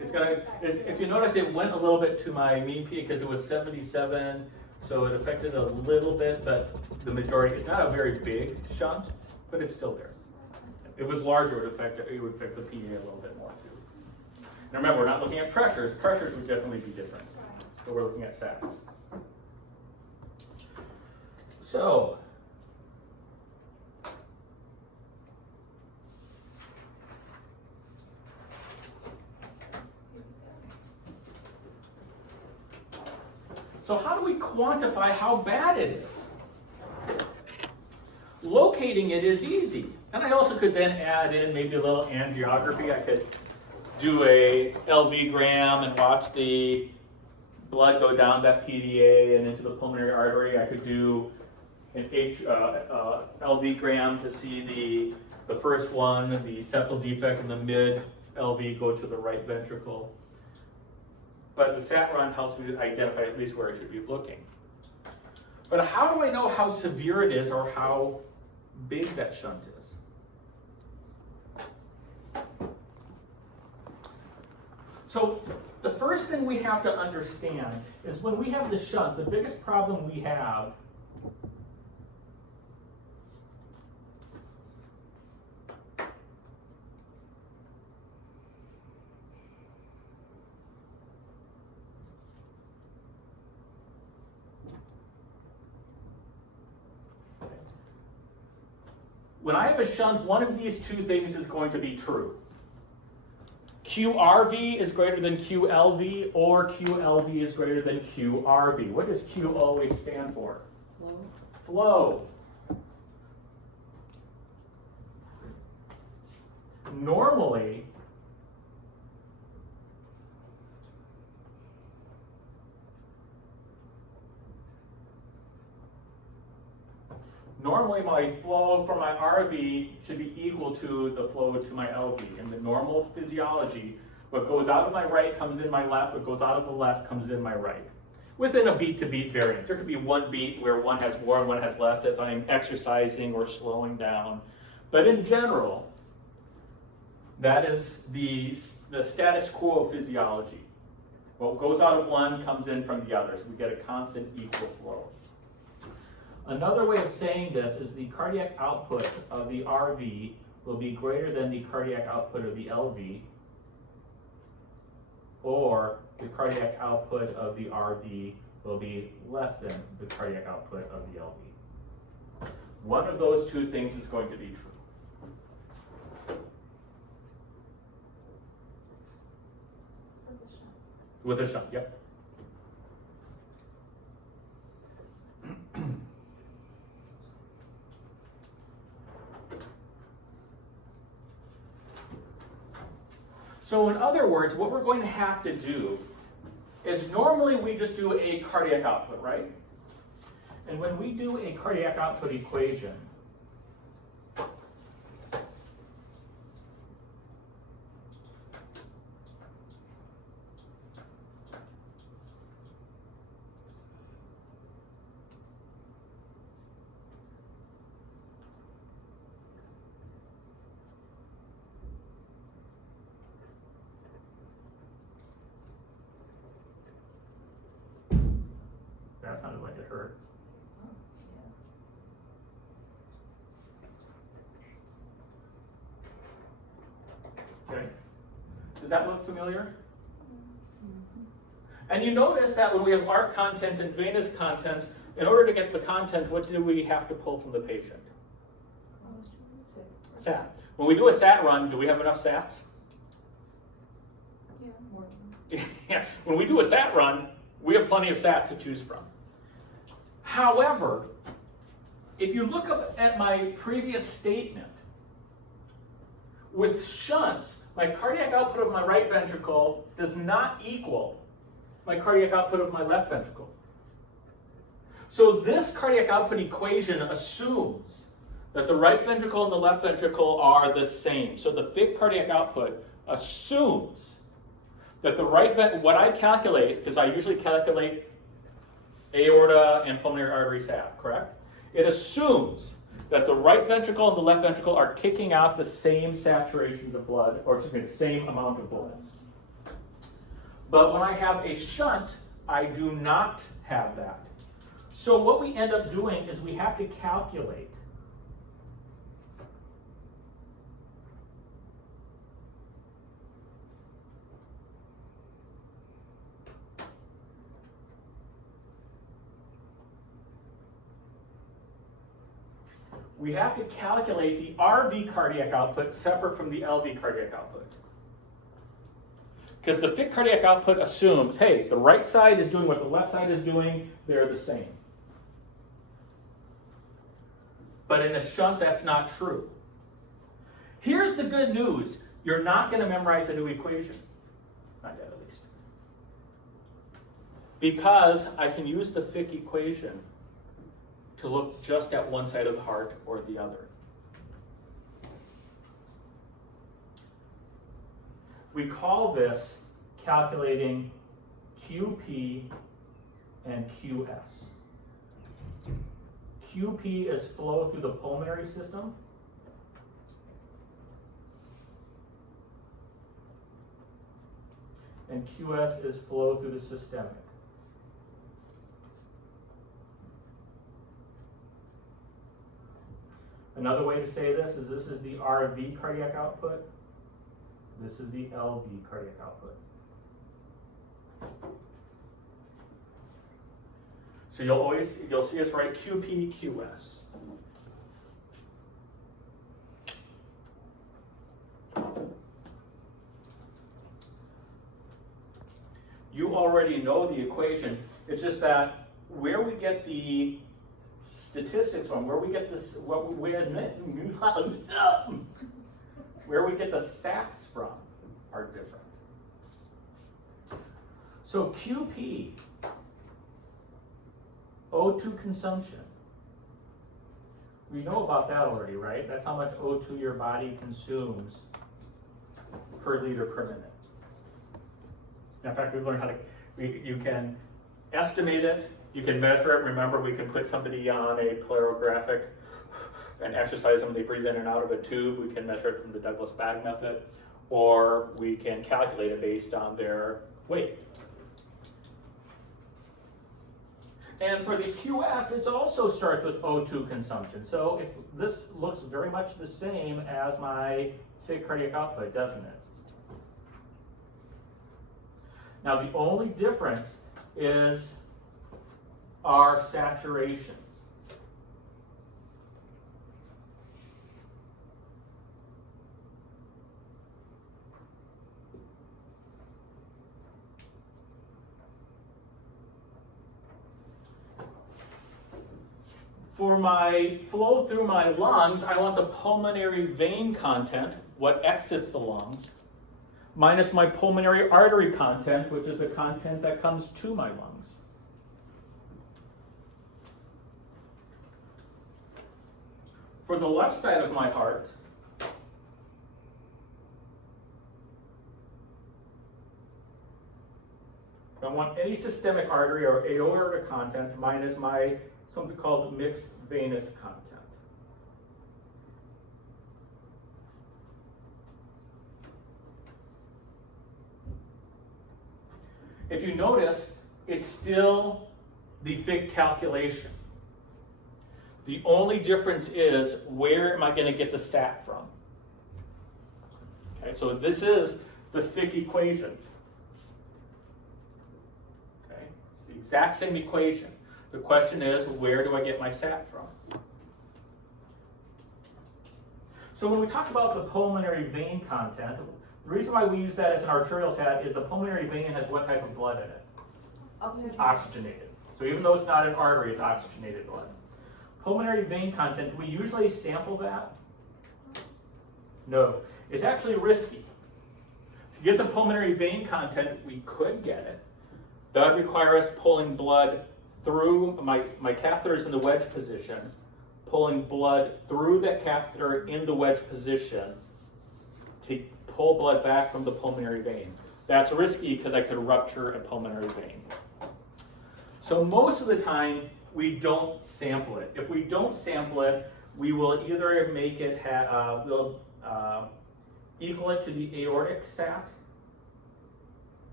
It's gonna, if you notice, it went a little bit to my mean peak because it was 77, so it affected a little bit, but the majority, it's not a very big shunt, but it's still there. If it was larger, it would affect the PDA a little bit more too. And remember, we're not looking at pressures. Pressures would definitely be different, but we're looking at sats. So, how do we quantify how bad it is? Locating it is easy. And I also could then add in maybe a little angiography. I could do a LV gram and watch the blood go down that PDA and into the pulmonary artery. I could do an LV gram to see the first one, the septal defect in the mid LV go to the right ventricle. But the sat run helps me to identify at least where I should be looking. But how do I know how severe it is or how big that shunt is? So the first thing we have to understand is when we have the shunt, the biggest problem we have when I have a shunt, one of these two things is going to be true. QRV is greater than QLV, or QLV is greater than QRV. What does Q always stand for? Flow. Flow. Normally my flow from my RV should be equal to the flow to my LV. In the normal physiology, what goes out of my right comes in my left, what goes out of the left comes in my right. Within a beat-to-beat variance. There could be one beat where one has more and one has less as I'm exercising or slowing down. But in general, that is the status quo of physiology. What goes out of one comes in from the other, so we get a constant equal flow. Another way of saying this is the cardiac output of the RV will be greater than the cardiac output of the LV, or the cardiac output of the RV will be less than the cardiac output of the LV. One of those two things is going to be true. With a shunt, yep. So in other words, what we're going to have to do is normally we just do a cardiac output, right? And when we do a cardiac output equation, that sounded like it hurt. Okay. Does that look familiar? And you notice that when we have arc content and venous content, in order to get the content, what do we have to pull from the patient? Sat. When we do a sat run, do we have enough sats? Yeah. Yeah. When we do a sat run, we have plenty of sats to choose from. However, if you look up at my previous statement, with shunts, my cardiac output of my right ventricle does not equal my cardiac output of my left ventricle. So this cardiac output equation assumes that the right ventricle and the left ventricle are the same. So the Fick cardiac output assumes that the right what I calculate, because I usually calculate aorta and pulmonary artery sap, correct? It assumes that the right ventricle and the left ventricle are kicking out the same saturations of blood, or excuse me, the same amount of blood. But when I have a shunt, I do not have that. So what we end up doing is we have to calculate the RV cardiac output separate from the LV cardiac output. Because the Fick cardiac output assumes, hey, the right side is doing what the left side is doing, they're the same. But in a shunt, that's not true. Here's the good news. You're not going to memorize a new equation. Not yet, at least. Because I can use the Fick equation to look just at one side of the heart or the other. We call this calculating QP and QS. QP is flow through the pulmonary system. And QS is flow through the systemic. Another way to say this is the RV cardiac output. This is the LV cardiac output. So you'll see us write QP, QS. You already know the equation. It's just that where we get the statistics from, where we get this, where we get the stats from are different. So QP, O2 consumption. We know about that already, right? That's how much O2 your body consumes per liter per minute. In fact, we've learned how to, you can estimate it, you can measure it. Remember, we can put somebody on a plerographic and exercise them, they breathe in and out of a tube. We can measure it from the Douglas bag method, or we can calculate it based on their weight. And for the QS, it also starts with O2 consumption. So if this looks very much the same as my Fick cardiac output, doesn't it? Now the only difference is our saturations. For my flow through my lungs, I want the pulmonary vein content, what exits the lungs, minus my pulmonary artery content, which is the content that comes to my lungs. For the left side of my heart, I want any systemic artery or aorta content minus my something called mixed venous content. If you notice, it's still the Fick calculation. The only difference is where am I going to get the sat from? Okay, so this is the Fick equation. Okay, it's the exact same equation. The question is, where do I get my sat from? So when we talk about the pulmonary vein content, the reason why we use that as an arterial sat is the pulmonary vein has what type of blood in it? Oxygenated. So even though it's not an artery, it's oxygenated blood. Pulmonary vein content, do we usually sample that? No. It's actually risky. To get the pulmonary vein content, we could get it, That would require us pulling blood through, my catheter is in the wedge position, pulling blood through that catheter in the wedge position to pull blood back from the pulmonary vein. That's risky because I could rupture a pulmonary vein. So most of the time, we don't sample it. If we don't sample it, we will either make it, we'll equal it to the aortic sat,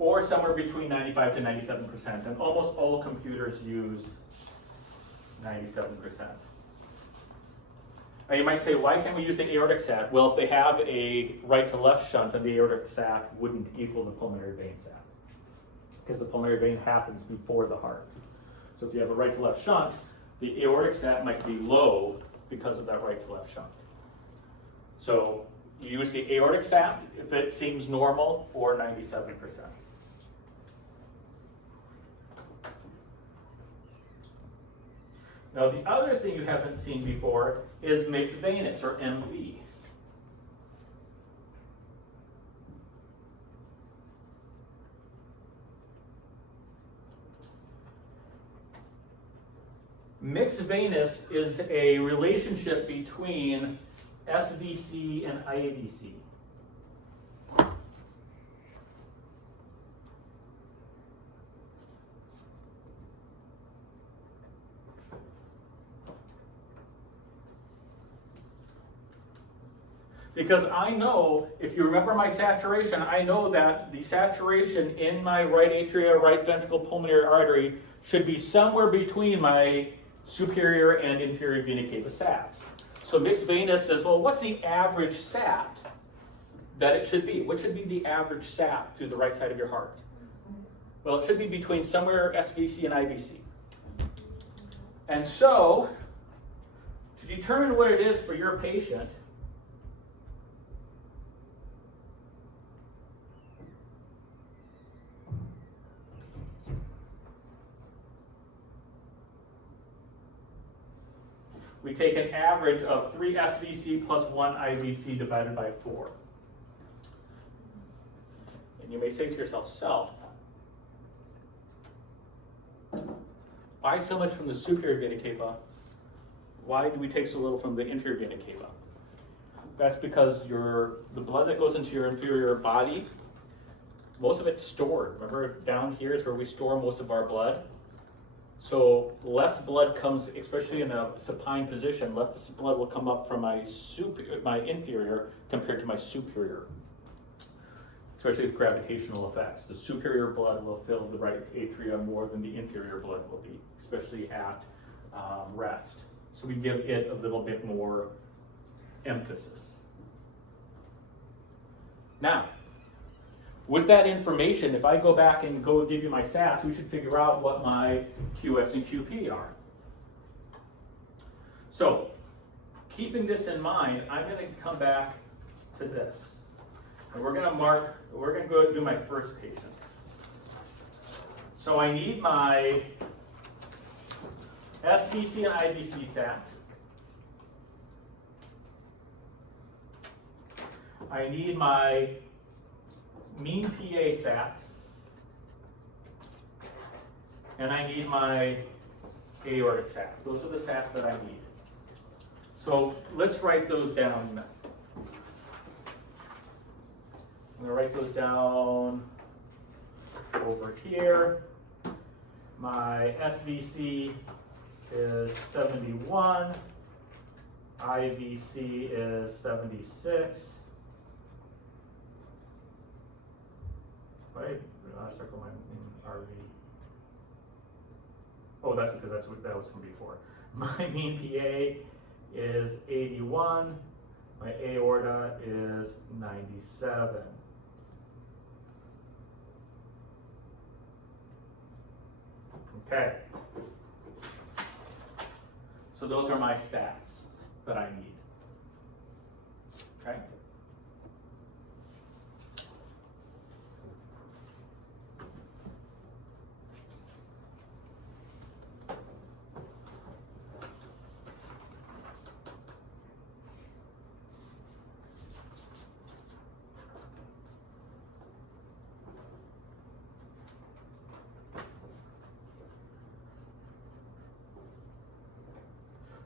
or somewhere between 95 to 97%, and almost all computers use 97%. Now you might say, why can't we use the aortic sat? Well, if they have a right to left shunt, then the aortic sat wouldn't equal the pulmonary vein sat, because the pulmonary vein happens before the heart. So if you have a right to left shunt, the aortic sat might be low because of that right to left shunt. So you use the aortic sat if it seems normal, or 97%. Now the other thing you haven't seen before is mixed venous, or MV. Mixed venous is a relationship between SVC and IVC. Because I know, if you remember my saturation, I know that the saturation in my right atria, right ventricle pulmonary artery should be somewhere between my superior and inferior vena cava sats. So mixed venous says, well, what's the average sat that it should be? What should be the average sat through the right side of your heart? Well, it should be between somewhere SVC and IVC. And so, to determine what it is for your patient, we take an average of 3 SVC plus 1 IVC divided by 4. And you may say to yourself, why so much from the superior vena cava? Why do we take so little from the inferior vena cava? That's because the blood that goes into your inferior body, most of it's stored. Remember, down here is where we store most of our blood. So less blood comes, especially in a supine position, less blood will come up from my inferior compared to my superior, especially with gravitational effects. The superior blood will fill the right atria more than the inferior blood will be, especially at rest. So we give it a little bit more emphasis. Now, with that information, if I go back and go give you my sats, we should figure out what my QS and QP are. So, keeping this in mind, I'm going to come back to this. And we're going to go do my first patient. So I need my SVC and IVC sat. I need my mean PA sat, and I need my aortic sat. Those are the sats that I need. So let's write those down. I'm going to write those down over here. My SVC is 71, IVC is 76. Right? Circle my RV. Oh, that's because that was from before. My mean PA is 81. My aorta is 97. Okay. So those are my sats that I need. Okay?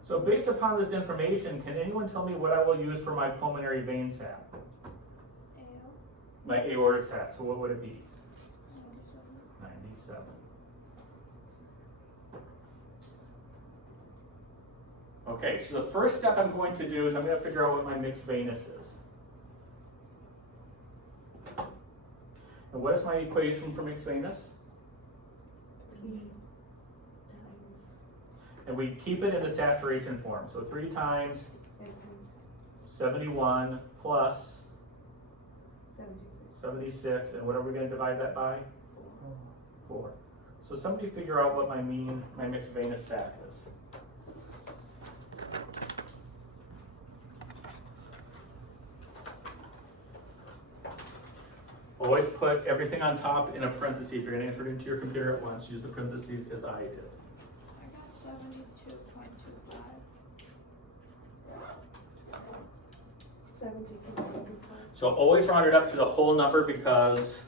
So based upon this information, can anyone tell me what I will use for my pulmonary vein sat? L, My aortic sat, so what would it be? 97. 97. Okay, so the first step I'm going to do is I'm going to figure out what my mixed venous is. And what is my equation for mixed venous? 3 times And we keep it in the saturation form. So 3 times essence 71 plus 76. 76, and what are we going to divide that by? 4. So somebody figure out what my mixed venous sac is. Always put everything on top in a parenthesis. If you're going to enter it into your computer at once, use the parentheses as I did. I got 72.25. 72.25. So always round it up to the whole number because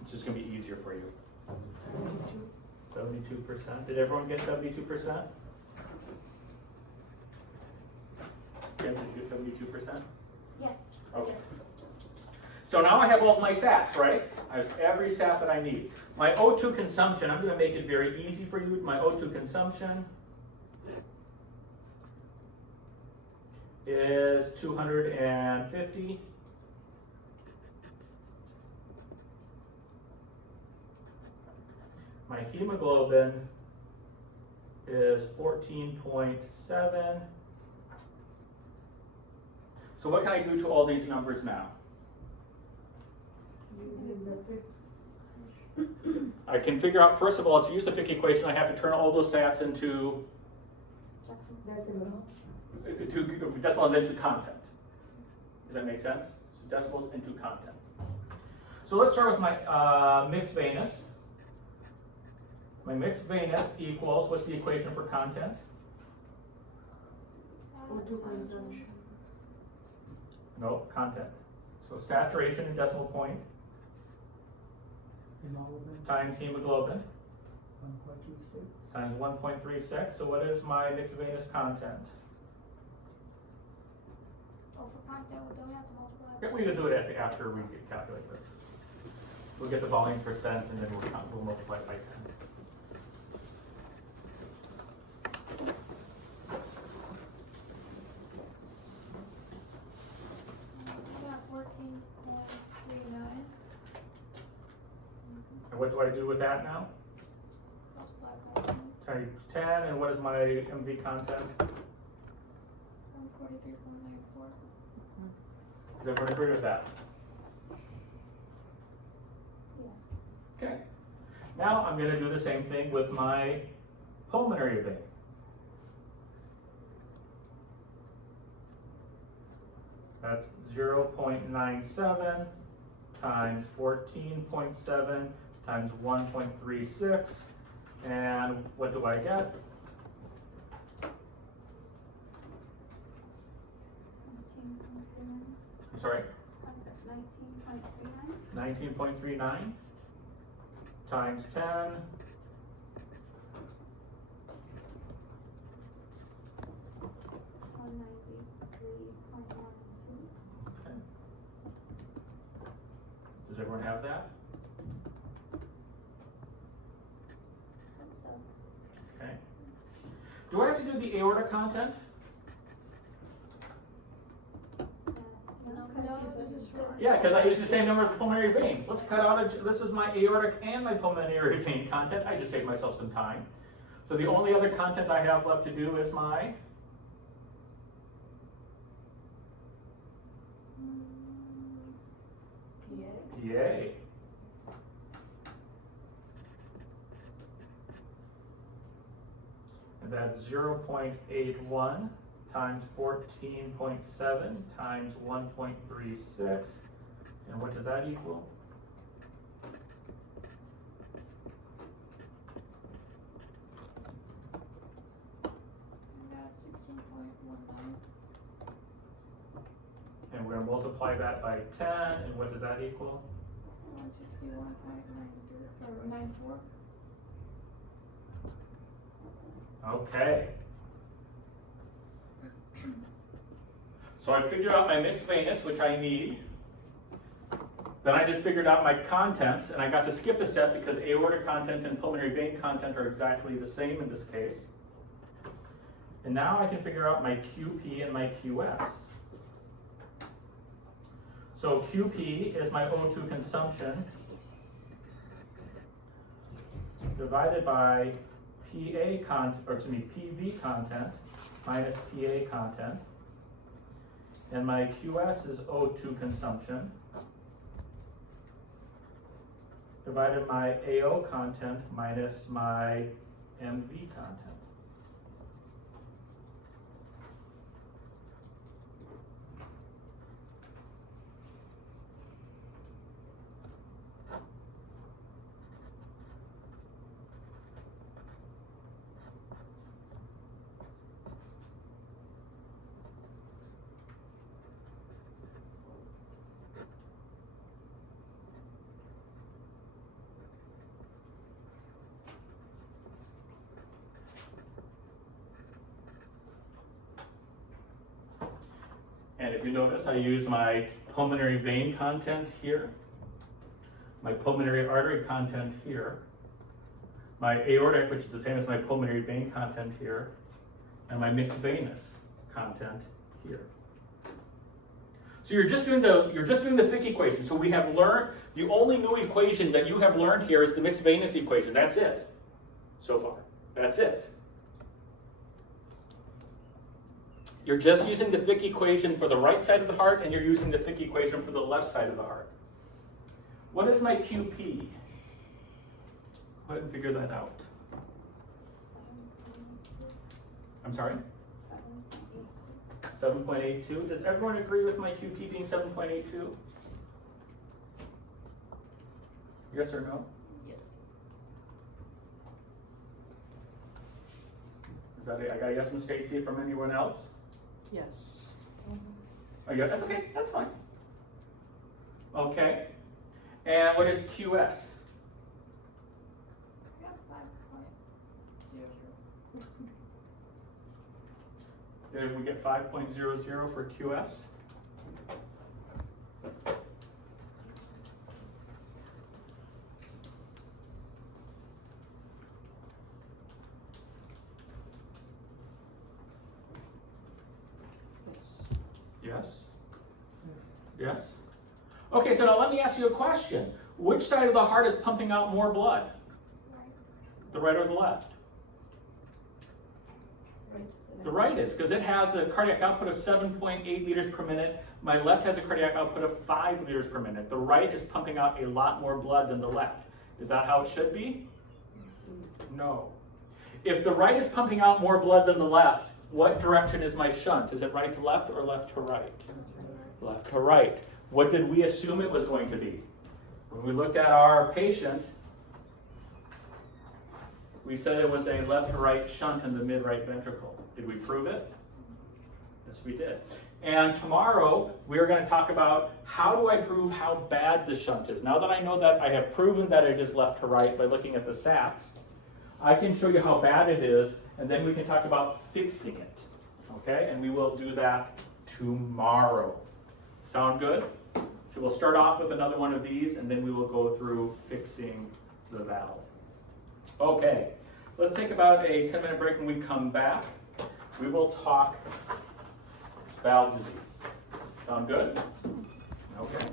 it's just going to be easier for you. 72. 72%. Did everyone get 72%? Kim, did you get 72%? Yes. Okay. So now I have all of my sats, right? I have every sat that I need. My O2 consumption, I'm going to make it very easy for you. My O2 consumption is 250. My hemoglobin is 14.7. So what can I do to all these numbers now? Using the fix. I can figure out, first of all, to use the Fick equation, I have to turn all those sats into Decimal. decimal and then to content. Does that make sense? So decimals into content. So let's start with my mixed venous. My mixed venous equals, what's the equation for content? O2 consumption. No, content. So saturation in decimal point Hemoglobin, times hemoglobin 1.36. times 1.36. So what is my mixed venous content? Oh, for content, we don't have to multiply. Yeah, we can do it after we calculate this. We'll get the volume percent and then we'll multiply it by 10. I got 14.39. And what do I do with that now? Multiplied by 10. Times 10, and what is my MV content? 43.94. Does everyone agree with that? Yes. Okay. Now I'm going to do the same thing with my pulmonary vein. That's 0.97 times 14.7 times 1.36. And what do I get? 19.39. I'm sorry, 19.39. 19.39 times 10. 193.12. Okay. Does everyone have that? Hope so. Okay. Do I have to do the aorta content? No, this is for. Yeah, because I use the same number of pulmonary vein. Let's cut out, this is my aortic and my pulmonary vein content. I just saved myself some time. So the only other content I have left to do is my PA. And that's 0.81 times 14.7 times 1.36. And what does that equal? I got 16.19. And we're going to multiply that by 10. And what does that equal? 161.93 or 94. Okay. So I figured out my mixed venous, which I need. Then I just figured out my contents, and I got to skip a step because aortic content and pulmonary vein content are exactly the same in this case. And now I can figure out my QP and my QS. So QP is my O2 consumption divided by PV content minus PA content. And my QS is O2 consumption divided by AO content minus my MV content. And if you notice, I use my pulmonary vein content here, my pulmonary artery content here, my aortic, which is the same as my pulmonary vein content here, and my mixed venous content here. So you're just doing the Fick equation. So we have learned, the only new equation that you have learned here is the mixed venous equation. That's it so far. That's it. You're just using the Fick equation for the right side of the heart, and you're using the Fick equation for the left side of the heart. What is my QP? Go ahead and figure that out. I'm sorry? 7.82. Does everyone agree with my QP being 7.82? Yes or no? Yes. Is that it? I got a yes from Stacy. From anyone else? Yes. Oh, yeah, that's okay. That's fine. Okay. And what is QS? I got 5.00. Did we get 5.00 for QS? Yes. Yes? Yes? Okay, so now let me ask you a question. Which side of the heart is pumping out more blood? The right or the left? The right is, because it has a cardiac output of 7.8 liters per minute. My left has a cardiac output of 5 liters per minute. The right is pumping out a lot more blood than the left. Is that how it should be? No. If the right is pumping out more blood than the left, what direction is my shunt? Is it right to left or left to right? Left to right. What did we assume it was going to be? When we looked at our patient, we said it was a left to right shunt in the mid-right ventricle. Did we prove it? Yes, we did. And tomorrow, we are going to talk about how do I prove how bad the shunt is. Now that I know that I have proven that it is left to right by looking at the SATs, I can show you how bad it is, and then we can talk about fixing it. Okay? And we will do that tomorrow. Sound good? So we'll start off with another one of these, and then we will go through fixing the valve. Okay, let's take about a 10-minute break. When we come back, we will talk valve disease. Sound good? Okay.